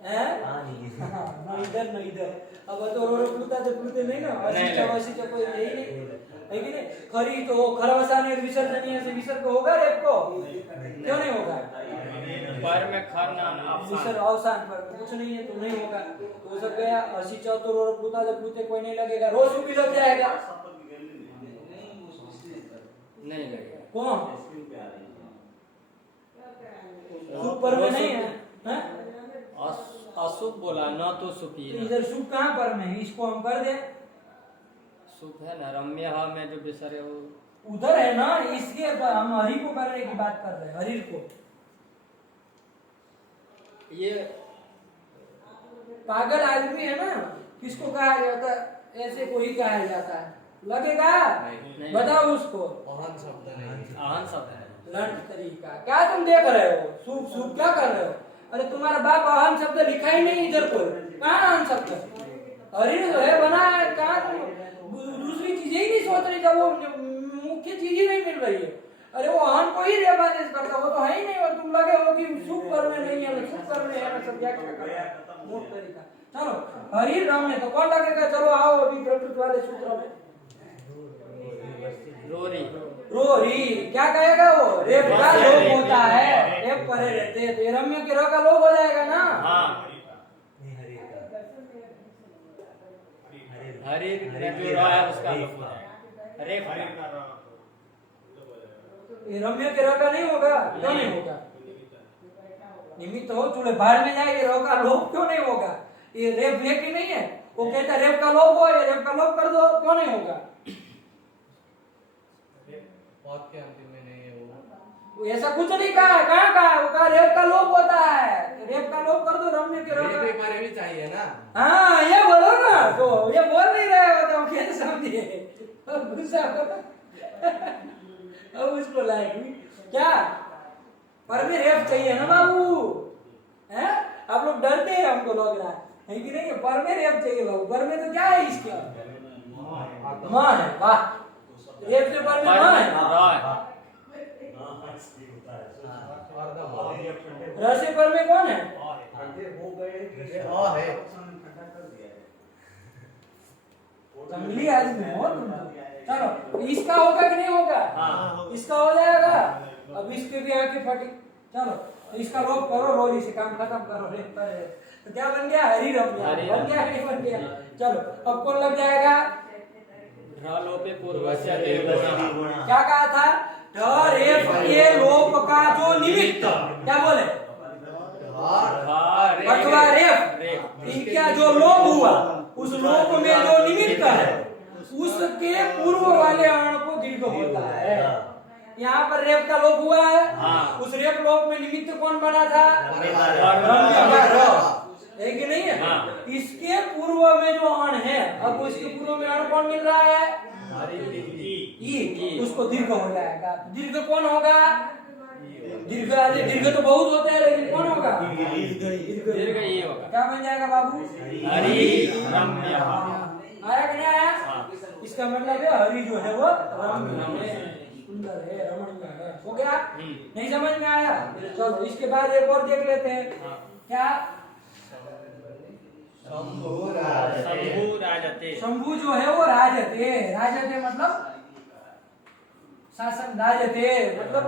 हैं? ना इधर ना इधर। अब तो रो पूछते नहीं ना, असी तो कोई यही नहीं है कि नहीं? खरी तो खरवसा ने विसर्जनीय से विसर्ग होगा रेप को, क्यों नहीं होगा? पर में खर ना विसर्ग अवसान पर कुछ नहीं है तो नहीं होगा। तो हो सक गया असी चौथो रो पूता जब पूछते कोई नहीं लगेगा। रोशु भी लग जाएगा, नहीं लगेगा। कौन सुपर में नहीं है, हैं? अशुभ बोला न तो सुपी। तो इधर शुभ कहाँ पर में है? इसको हम कर दे। शुभ है ना, रम्य में जो विसर्ग है वो उधर है ना, इसलिए हम हरि को करने की बात कर रहे हैं। हरि को ये पागल आदमी है ना, किसको कहा जाता है? ऐसे को ही कहा जाता है। लगेगा? नहीं। बताओ उसको। अहन शब्द नहीं, आहन शब्द है। लंड तरीका क्या तुम देख रहे हो? सूप सूप क्या कर रहे हो? अरे तुम्हारा बाप अहम शब्द लिखा ही नहीं इधर को। कहाँ अहम शब्द? हरि जो है बना है, कहाँ तुम दूसरी चीजें ही नहीं सोच रही? जब वो मुख्य चीज ही नहीं मिल रही है। अरे वो अहम को ही रेबादेश करता, वो तो है ही नहीं। और तुम लगे हो कि सुख कर में नहीं है, सुख कर में है ना, सब क्या कर रहा है मूर्ख तरीका। चलो हरि राम में तो कौन लगेगा? चलो आओ अभी प्रकृति वाले सूत्र में। रोरी रोरी क्या कहेगा वो? रेप का लोप होता है, रेप परे रहते हैं तो ये रम्य के रो का लोप हो जाएगा ना। हरि जो रा है उसका लोप हो जाएगा। रेप ये रम्य के रो का नहीं होगा, क्यों नहीं होगा? निमित्त हो चूल्हे बाहर में जाए, ये रो का लोप क्यों नहीं होगा? ये रेप है कि नहीं है? वो कहता है रेप का लोप हो, ये रेप का लोप कर दो, क्यों नहीं होगा? पद के अंतिम में नहीं है वो। ऐसा कुछ नहीं कहा। कहाँ कहा? वो कहा रेप का लोप होता है, रेप का लोप कर दो रम्य के रो का। रेप मारे भी चाहिए ना। हाँ ये बोलो ना, तो ये बोल नहीं रहे हो तो कैसे समझिए? गुस्सा अब उसको लाएगी क्या? पर में रेप चाहिए ना बाबू, हैं? आप लोग डरते हैं, हमको लग रहा है कि नहीं? पर में रेप चाहिए बाबू। पर में तो क्या है इसका? माँ है। वाह, रेप से पर में माँ है। रसे पर में कौन है? जंगली आदमी हो तुम। चलो इसका होगा कि नहीं होगा? इसका हो जाएगा। अब इसके भी आंखें फटी। चलो इसका लोप करो, रोरी से काम खत्म करो। तो क्या बन गया? हरि रम्य बन गया कि नहीं बन गया? चलो अब कौन लग जाएगा? लोपे पूर्वस्य देवगुणः। क्या कहा था? ढ रेफ के लोप का जो निमित्त, क्या बोले? अथवा रेफ, इनका जो लोप हुआ, उस लोप में जो निमित्त है उसके पूर्व वाले अण को दीर्घ होता है। यहाँ पर रेप का लोप हुआ है। उस रेप लोप में निमित्त कौन बना था? है कि नहीं है? इसके पूर्व में जो अण है, अब उसके पूर्व में अण कौन मिल रहा है? ई, उसको दीर्घ हो जाएगा। दीर्घ कौन होगा? दीर्घ दीर्घ तो बहुत होते हैं, लेकिन कौन होगा? दीर्घ ई होगा। क्या बन जाएगा बाबू? हरि रम्य। आया कि नहीं आया? इसका मतलब है हरि जो है वो रम्य है, सुंदर है, रमणीय है। हो गया? नहीं समझ में आया? चलो इसके बाद एक और देख लेते हैं। क्या? शंभु शंभु राजते। शंभु जो है वो राजते। राजते मतलब शासन, राजते मतलब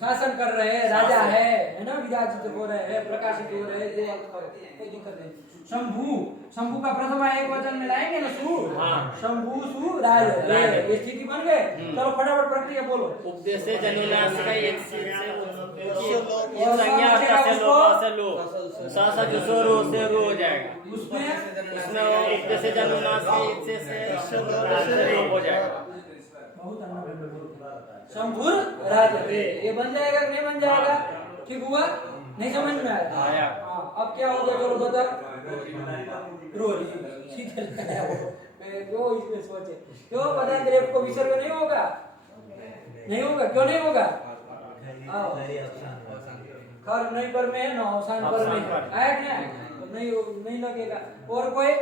शासन कर रहे हैं, राजा है ना, विराजित हो रहे हैं, प्रकाशित हो रहे हैं, जो कोई दिक्कत नहीं। शंभु, शंभु का प्रथमा एक वचन में लाएंगे ना, सु। शंभु सु राजते, ये स्थिति बन गए। चलो फटाफट प्रक्रिया बोलो। उपदेश से जनुनाश का एक से संज्ञा से लो सा जो रो से रो हो जाएगा। उसमें उपदेश से जनुनाश का एक से हो जाएगा। बहुत शंभुर राजते, ये बन जाएगा कि नहीं बन जाएगा? ठीक हुआ? नहीं समझ में आया? हाँ, अब क्या होगा चलो बता। रोरी सीधे लगाया वो, क्यों इसमें सोचे, क्यों बता द्रेप को विसर्ग नहीं होगा? नहीं होगा, क्यों नहीं होगा? आओ, खर नहीं पर में है ना, अवसान पर में आया कि नहीं? तो नहीं लगेगा। और कोई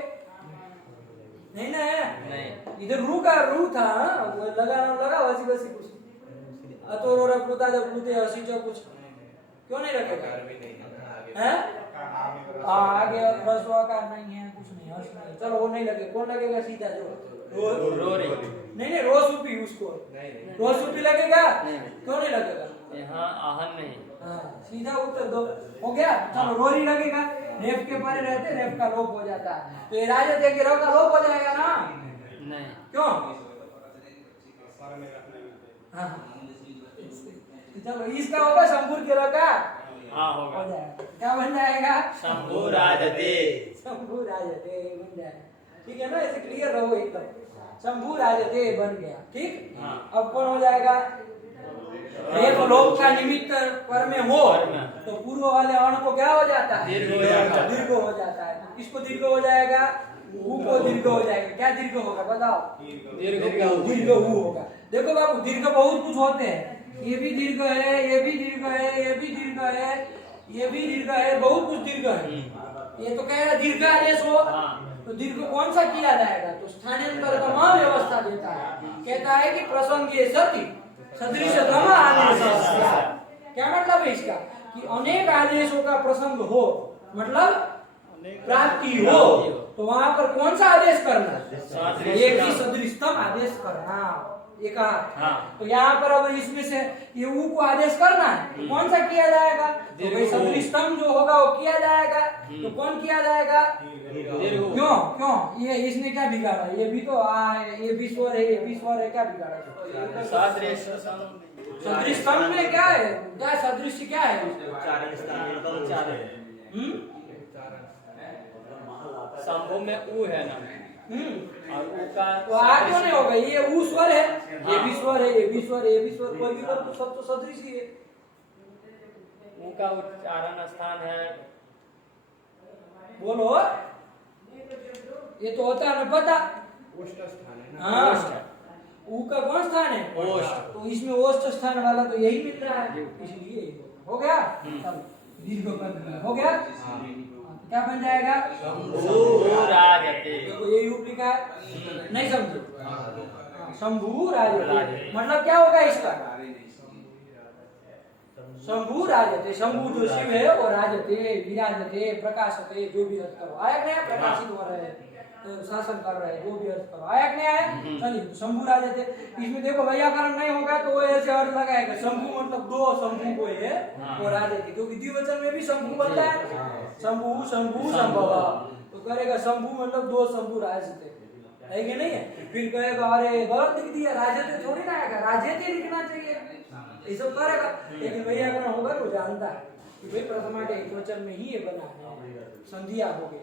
नहीं ना है? नहीं। इधर रू का रू था, वो लगा वैसी वैसी कुछ अतोरोरा प्लुता जब प्लुते हसी जो कुछ क्यों नहीं रखेगा? हैं? आगे रसवा का नहीं है, कुछ नहीं, हर्ष नहीं। चलो वो नहीं लगे, कौन लगेगा सीधा जो रोरी? नहीं रोसूपी, उसको रोसूपी लगेगा। क्यों नहीं लगेगा? यहाँ आहन नहीं। हाँ, सीधा उत्तर दो। हो गया? चलो रोरी लगेगा, रेफ के परे रहते रेफ का लोप हो जाता है, तो ये राजते के रो का लोप हो जाएगा ना? नहीं। क्यों? हाँ, चलो इसका होगा शंभुर के रो का। हाँ होगा। हो जाएगा। क्या बन जाएगा? शंभु राजते। शंभु राजते बन जाएगा। ठीक है ना? ऐसे क्लियर रहो एकदम। शंभु राजते बन गया। ठीक? अब कौन हो जाएगा? एक लोक का निमित्त पर में हो तो पूर्व वाले अण को क्या हो जाता है? दीर्घ हो जाता है। किसको दीर्घ हो जाएगा? ऊ को दीर्घ हो जाएगा। क्या दीर्घ होगा बताओ? दीर्घ ऊ होगा। देखो बाबू, दीर्घ बहुत कुछ होते हैं। ये भी दीर्घ है, ये भी दीर्घ है, ये भी दीर्घ है, ये भी दीर्घ है, बहुत कुछ दीर्घ है। ये तो कह रहा दीर्घ आदेश हो, तो दीर्घ कौन सा किया जाएगा? तो स्थानांतर का व्यवस्था देता है, कहता है कि प्रसंगे सति सदृशतम आदेश। क्या मतलब है इसका? कि अनेक आदेशों का प्रसंग हो, मतलब प्राप्ति हो, तो वहां पर कौन सा आदेश करना? एक ही सदृशतम आदेश करना। ये कहा। तो यहाँ पर अब इसमें से ये ऊ को आदेश करना है, तो कौन सा किया जाएगा? तो भाई सदृशतम जो होगा वो किया जाएगा। तो कौन किया जाएगा? क्यों? क्यों? ये इसने क्या बिगाड़ा? ये भी तो आ है, ये भी स्वर है, ये भी स्वर है, क्या बिगाड़ा? सदृशतम में क्या है? क्या सदृश क्या है? शंभु में ऊ है ना, और ऊ का तो आ क्यों नहीं होगा? ये ऊ स्वर है, ये भी स्वर है, ये भी स्वर है, ये भी स्वर, कोई भी कर तो सब तो सदृश ही है। ऊ का उच्चारण स्थान है। बोलो, ये तो होता है ना पता। ओष्ठ स्थान है ना? हाँ, ऊ का कौन स्थान है? ओष्ठ। तो इसमें ओष्ठ स्थान वाला तो यही मिल रहा है, इसलिए हो गया। चलो दीर्घ पद हो गया। क्या बन जाएगा? शंभु राजते। देखो ये यूप लिखा है, नहीं समझे? शंभु राजते मतलब क्या होगा इसका? शंभु राजते, शंभु जो शिव है वो राजते, विराजते, प्रकाशते, जो भी अर्थ करो। आया नहीं? प्रकाशित हो रहे हैं, शासन कर रहे हैं, जो भी अर्थ करो। आया नहीं आया? चलिए शंभु राजते। इसमें देखो वैयाकरण नहीं होगा तो वो ऐसे अर्थ लगाएगा, शंभु मतलब दो शंभु को है वो राजते, क्योंकि द्विवचन में भी शंभु बनता है, शंभु शंभु संभव, तो करेगा शंभु मतलब दो शंभु राजते, है कि नहीं है? फिर कहेगा अरे गलत लिख दिया, राजते थोड़ी ना आएगा, राजते लिखना चाहिए, ये सब करेगा। लेकिन वैयाकरण होगा तो जानता है कि भाई प्रथमा के एक वचन में ही ये बना है, संधिया हो गई,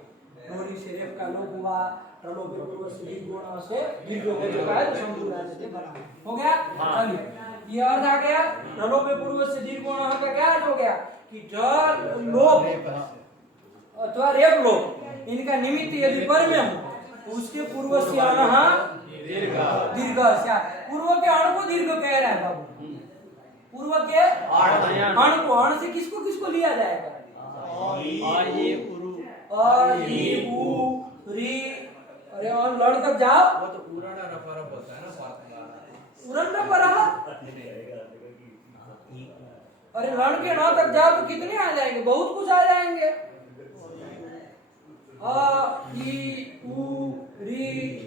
डोरी से रेफ का लोप हुआ, प्रलोभ पूर्व से गुण से दीर्घ हो चुका है, तो शंभु राजते बना हो गया। चलिए ये अर्थ आ गया। प्रलोभ पूर्व से दीर्घ गुण का क्या अर्थ हो गया? कि जल लोभ अथवा रेप लोभ इनका निमित्त यदि पर में हो, उसके पूर्व से अनः दीर्घ स्या। पूर्व के अण को दीर्घ कह रहा है बाबू। पूर्व के अण को, अण से किसको किसको लिया जाएगा? री। अरे और लड़ तक जाओ, वो तो उरण और परप होता है ना, पार्थ उरण न पर। अरे लड़ के नौ तक जाओ तो कितने आ जाएंगे? बहुत कुछ आ जाएंगे। ई उ री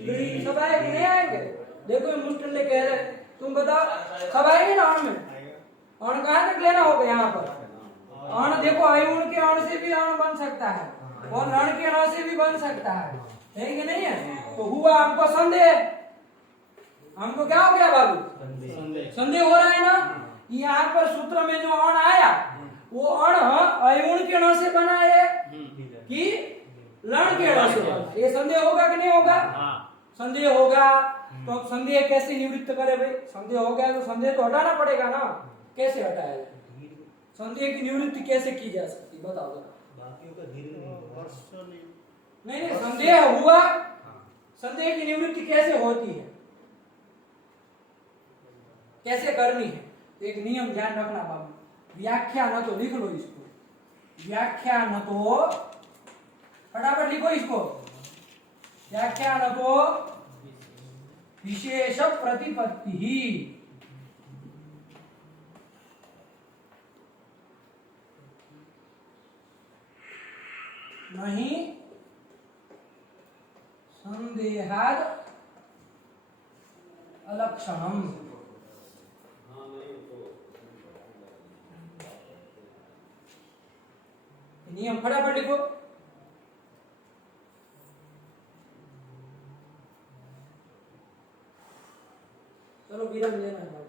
री सब आएंगे नहीं आएंगे? देखो ये मुस्टले कह रहे, तुम बताओ सब आएंगे ना अण में? अण कहाँ तक लेना होगा यहाँ पर? अण देखो अयुण के अण से भी अण बन सकता है और रण के ण से भी बन सकता है कि नहीं है? तो हुआ हमको संदेह। हमको क्या हो गया बाबू? संदेह हो रहा है ना। यहाँ पर सूत्र में जो अण आया वो अण अयुण के ण से बना है कि लण के ण से बना? ये संदेह होगा कि नहीं होगा? संदेह होगा। तो अब संदेह कैसे निवृत्त करे भाई? संदेह हो गया तो संदेह तो हटाना पड़ेगा ना। कैसे हटाएगा? संदेह की निवृत्ति कैसे की जा सकती, बताओ जरा। नहीं नहीं, संदेह हुआ, संदेह की निवृत्ति कैसे होती है, कैसे करनी है? एक नियम ध्यान रखना बाबू। व्याख्या न तो लिख लो इसको, व्याख्या न तो, फटाफट लिखो इसको। व्याख्या न तो विशेष प्रतिपत्ति ही नहीं संदेहाद अलक्षणम। नियम फटाफट लिखो। चलो विराम लेना है।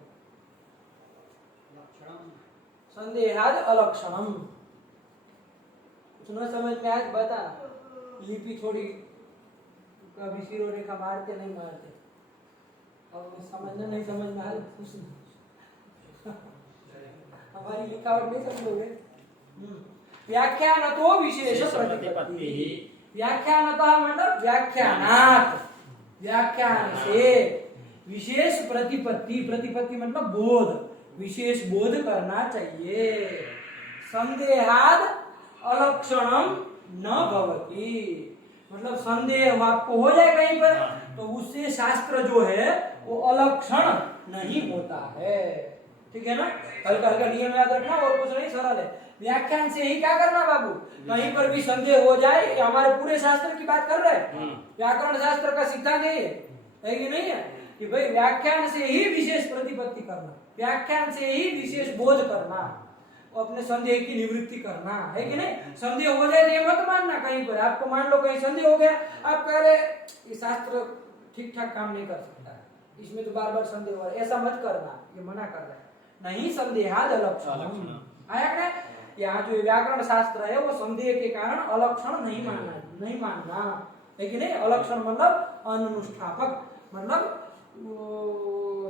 संदेहाद अलक्षणम। कुछ न समझ में आज बता। लिपि थोड़ी कभी सिरो रेखा मारते नहीं मारते, अब समझना नहीं समझ में आ कुछ हमारी लिखावट नहीं समझोगे। व्याख्यान तो विशेष प्रतिपत्ति। व्याख्यान मतलब व्याख्यानात, व्याख्यान से विशेष प्रतिपत्ति। प्रतिपत्ति मतलब बोध, विशेष बोध करना चाहिए। संदेहाद अलक्षणम न भवति, मतलब संदेह आपको हो जाए कहीं पर तो उससे शास्त्र जो है वो अलक्षण नहीं होता है। ठीक है ना? हल्का हल्का नियम याद रखना और कुछ नहीं, सरल है। व्याख्यान से ही क्या करना बाबू? कहीं पर भी संदेह हो जाए, हमारे पूरे शास्त्र की बात कर रहे हैं। व्याकरण शास्त्र का सिद्धांत है कि नहीं है कि भाई व्याख्यान से ही विशेष प्रतिपत्ति करना, व्याख्यान से ही विशेष बोध करना, अपने संदेह की निवृत्ति करना है कि नहीं? संदेह हो जाए तो ये मत मानना कहीं पर। आपको मान लो कहीं संदेह हो गया, आप कह रहे ये शास्त्र ठीक ठाक काम नहीं कर सकता है, इसमें तो बार बार संदेह हो रहा है, ऐसा मत करना, ये मना कर रहा है। नहीं संदेहाद अलक्षण आया क्या? यहाँ जो व्याकरण शास्त्र है वो संदेह के कारण अलक्षण नहीं मानना है कि नहीं? अलक्षण मतलब अनुष्ठापक, मतलब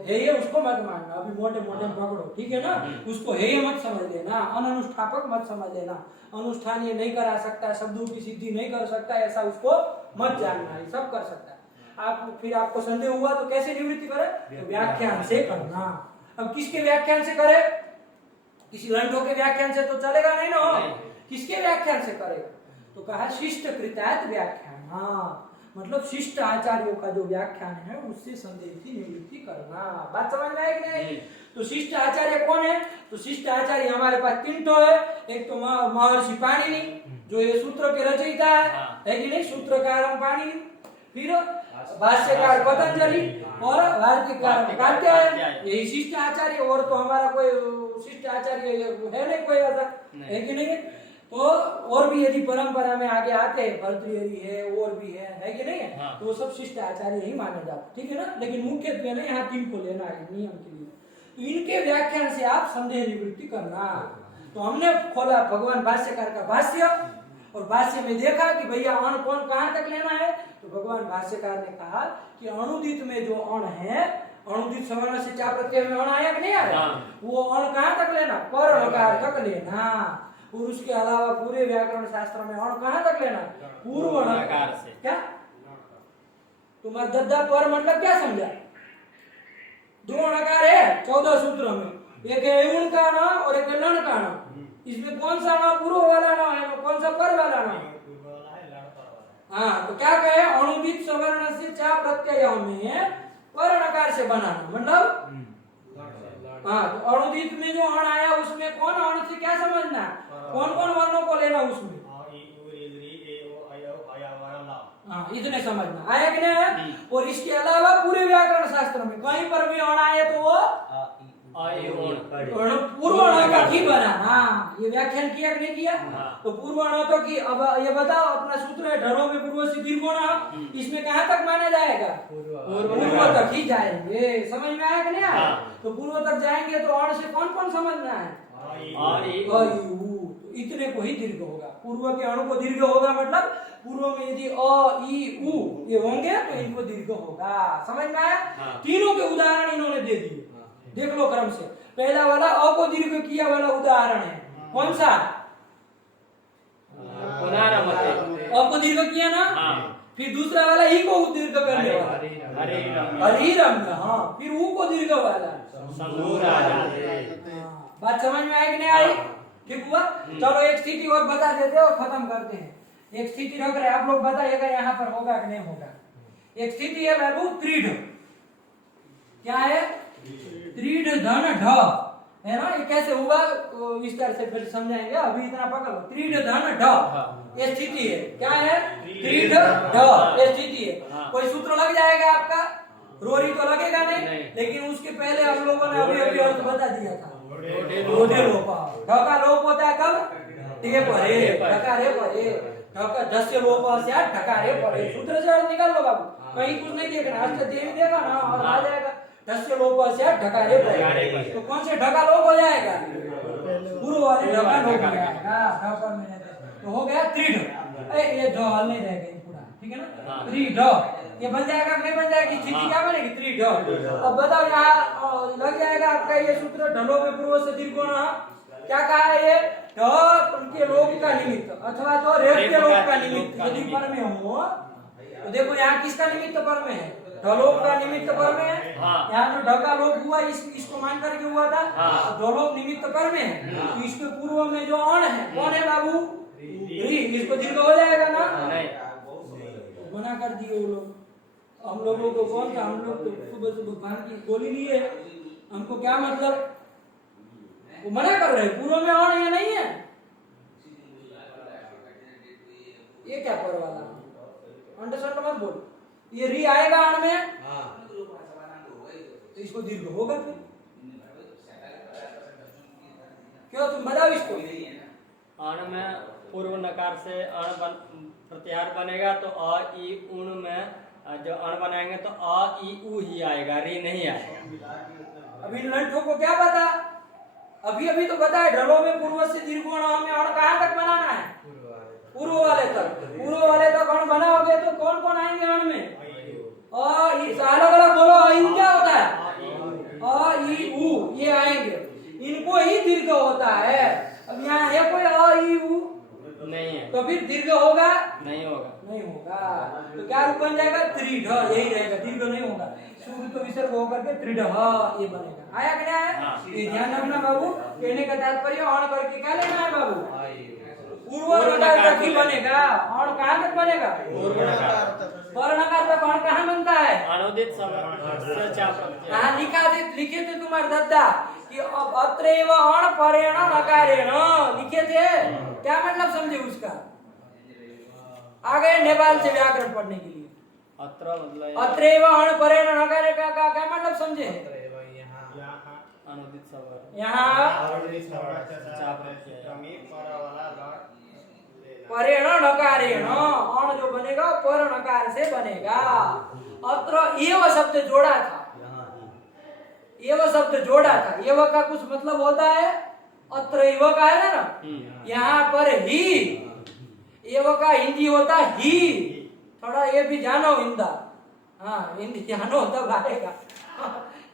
हेय उसको मत मानना। अभी मोटे मोटे पकड़ो, ठीक है ना? उसको हेय मत समझ लेना, अनुष्ठापक मत समझ लेना। अनुष्ठान ये नहीं करा सकता, शब्दों की सिद्धि नहीं कर सकता, ऐसा उसको मत जानना। ये सब कर सकता है। आप फिर आपको संदेह हुआ तो कैसे निवृत्ति करे? तो व्याख्यान से करना। अब किसके व्याख्यान से करे? किसी लंठों के व्याख्यान से तो चलेगा नहीं ना। किसके व्याख्यान से करेगा? तो कहा शिष्ट कृतायत व्याख्यान। हाँ, मतलब शिष्ट आचार्यों का जो व्याख्यान है उससे संदेह की निवृत्ति करना। बात समझ में आई कि नहीं? तो शिष्ट आचार्य कौन है? तो शिष्ट आचार्य हमारे पास तीन तो है। एक तो महर्षि पाणिनि जो ये सूत्र के रचयिता है कि नहीं? सूत्रकार पाणिनि, फिर भाष्यकार पतंजलि और वार्तिककार कात्यायन, यही शिष्ट आचार्य। और तो हमारा कोई शिष्ट आचार्य है नहीं कोई ऐसा, है कि नहीं? तो और भी यदि परंपरा में आगे आते हैं, भर्तृहरि है और भी है कि नहीं है? हाँ। तो वो सब शिष्ट आचार्य ही माने जाते, ठीक है ना? लेकिन मुख्यत्वे ना यहाँ तीन को लेना है नियम के लिए। तो इनके व्याख्यान से आप संदेह निवृत्ति करना। तो हमने खोला भगवान भाष्यकार का भाष्य और भाष्य में देखा कि भैया अण कौन कहाँ तक लेना है। तो भगवान भाष्यकार ने कहा कि अणुदित में जो अण है, अणुदित सवर्ण से चा प्रत्यय में अण आया कि नहीं आया, वो अण कहाँ तक लेना? पर णकार तक लेना। और उसके अलावा पूरे व्याकरण शास्त्र में अण कहाँ तक लेना? पूर्व णकार से। क्या तुम्हारा दद्दा पर मतलब क्या समझा? दो णकार है 14 सूत्रों में, एक है ऊण का ना और एक है लण का ना। इसमें कौन सा ना पूर्व वाला ना है, कौन सा पर वाला ना? हाँ, तो क्या कहे? अणुदित सवर्ण से चा प्रत्यय में पर नकार से बनाना, मतलब हाँ, तो अणुदित में जो अण आया उसमें कौन अण से क्या समझना, कौन कौन वर्णों को लेना उसमें, हाँ इतने समझना आया कि नहीं? और इसके अलावा पूरे व्याकरण शास्त्र में कहीं पर भी अण आए तो वो पूर्व अण का ही बना। हाँ, ये व्याख्यान किया कि नहीं किया? तो पूर्व अण तो की। अब ये बताओ, अपना सूत्र है ढरो में पूर्व से दीर्घ, इसमें कहाँ तक माना जाएगा? पूर्व तक ही जाएंगे। समझ में आया कि नहीं आया? तो पूर्व तक जाएंगे तो अण से कौन कौन समझना है? इतने को ही दीर्घ होगा। पूर्व के अणु को दीर्घ होगा, मतलब पूर्व में यदि अ ई उ ये होंगे तो इनको दीर्घ होगा। समझ में आया? तीनों के उदाहरण इन्होंने दे दिए, देख लो क्रम से। पहला वाला अ को दीर्घ किया वाला उदाहरण है, कौन सा? अ को दीर्घ किया ना। फिर दूसरा वाला ई को दीर्घ करने वाला हरिरम्य। हाँ, फिर उ को दीर्घ वाला। बात समझ में आई कि नहीं आई? ठीक हुआ। चलो एक स्थिति और बता देते और खत्म करते हैं। एक स्थिति रख रहे, आप लोग बताइएगा यहाँ पर होगा कि नहीं होगा। एक स्थिति है बाबू त्रिढ़। क्या है? त्रिढ़ धन ढ है ना। ये कैसे हुआ विस्तार से फिर समझाएंगे, अभी इतना पकड़ लो। त्रिढ़ धन ढ ये स्थिति है। क्या है? त्रिढ़ ढ ये स्थिति है। कोई सूत्र लग जाएगा आपका? रोरी तो लगेगा नहीं, लेकिन उसके पहले हम लोगों ने अभी अर्थ बता दिया था। ढ का लोप होता है कब? टे परे ढकारे परे। ढ से लोप से ढकारे परे। सूत्र से अर्थ निकाल लो बाबू, कहीं कुछ नहीं देखना। अष्ट देवी देखा ना और आ जाएगा। ढ से लोप से ढकारे परे। तो कौन से ढका लोप हो जाएगा? पूर्व वाले ढका लोप हो जाएगा। तो हो गया त्रिढ़। ये ढ हल नहीं रहेगा पूरा, ठीक है ना? त्रिढ़ ये बन जाएगा नहीं बन जाएगी? स्थिति क्या बनेगी? त्रिढ़। अब बताओ, यहाँ लग जाएगा आपका ये सूत्र ढलो में पूर्व से दीर्घ होना। क्या कहा है ये? ढ उनके लोप का निमित्त अथवा तो रेफ के लोप का निमित्त यदि पर में हो तो देखो यहाँ किसका निमित्त पर में है? ढलोप का निमित्त पर में है। यहाँ जो ढ का लोप हुआ इसको मान करके हुआ था, ढलोप निमित्त पर में है। तो इसके पूर्व में जो अण है कौन है बाबू? इसको दीर्घ हो जाएगा ना। मना कर दिए वो लोग। हम लोगों को कौन था? हम लोग तो सुबह सुबह भगवान की गोली लिए, हमको क्या मतलब? वो मना कर रहे पूर्व में अण या नहीं है। ये क्या पर वाला? अंडरस्टैंड मत बोल। ये री आएगा अण में तो इसको दीर्घ होगा फिर। क्यों? तुम बताओ इसको। अण में पूर्व नकार से अण प्रत्याहार बनेगा तो अ ई उण में जो अण बनाएंगे तो अ ई उ ही आएगा, री नहीं आएगा। अभी लंठों को क्या पता? अभी तो बताया ढलो में पूर्व से दीर्घ हमें अण कहाँ तक बनाना है? पूर्व वाले तक। पूर्व वाले तक अण बनाओगे तो कौन कौन आएंगे अण में? अलग अलग बोलो। अ क्या होता है? अ ई उ ये आएंगे, इनको ही दीर्घ होता है। अब यहाँ है कोई अ ई उ नहीं है, तो फिर दीर्घ होगा? नहीं होगा। नहीं होगा। तो क्या रूप बन जाएगा? त्रिढ़ यही रहेगा, दीर्घ नहीं होगा। शुरू तो विसर्ग होकर के त्रिढ़ ये बनेगा। आया कि नहीं आया? ये ध्यान रखना बाबू। कहने का तात्पर्य अण करके क्या लेना है बाबू? पूर्व नकार तक ही बनेगा। अण कहाँ तक बनेगा? पर नकार तक अण कहाँ बनता है? अणुदित सवर्ण चा प्रत्यय। लिखे थे तुम्हारे दद्दा कि अत्रैव अण परेण नकारेण लिखे थे। क्या मतलब समझे उसका? आ गए नेपाल से व्याकरण पढ़ने के लिए। अत्र मतलब अत्रैव अण परेण नकारे का क्या मतलब समझे? अणुदित सवर्ण यहाँ चा प्रत्यय परेण नकारेण अण जो बनेगा पर नकार से बनेगा। अत्र एव शब्द जोड़ा था। एव शब्द जोड़ा था। एव का कुछ मतलब होता है? अत्र एव का है ना, यहाँ पर ही। एव का हिंदी होता ही। थोड़ा ये भी जानो हिंदा। हाँ, हिंदी जानो तब आएगा।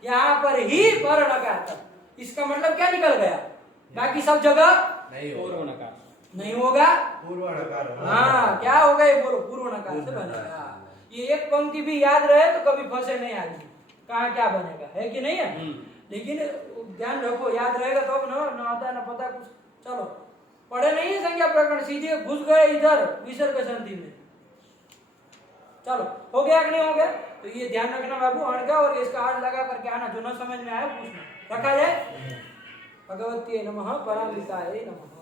यहाँ पर ही पर नकार तक। इसका मतलब क्या निकल गया? बाकी सब जगह पूर्व नकार नहीं होगा। पूर्व नकार। हाँ, क्या होगा ये बोलो? पूर्व नकार से बनेगा। ये एक पंक्ति भी याद रहे तो कभी फंसे नहीं आदमी, कहाँ क्या बनेगा, है कि नहीं है। लेकिन ध्यान रखो, याद रहेगा तो अब ना आता ना पता कुछ। चलो पढ़े नहीं है संज्ञा प्रकरण, सीधे घुस गए इधर विसर्ग संधि में। चलो हो गया कि नहीं हो गया। तो ये ध्यान रखना बाबू, अण का और इसका अर्थ लगा करके आना, जो न समझ में आया पूछना। रखा जाए। भगवती नमः, पराम्बिकायै नमः।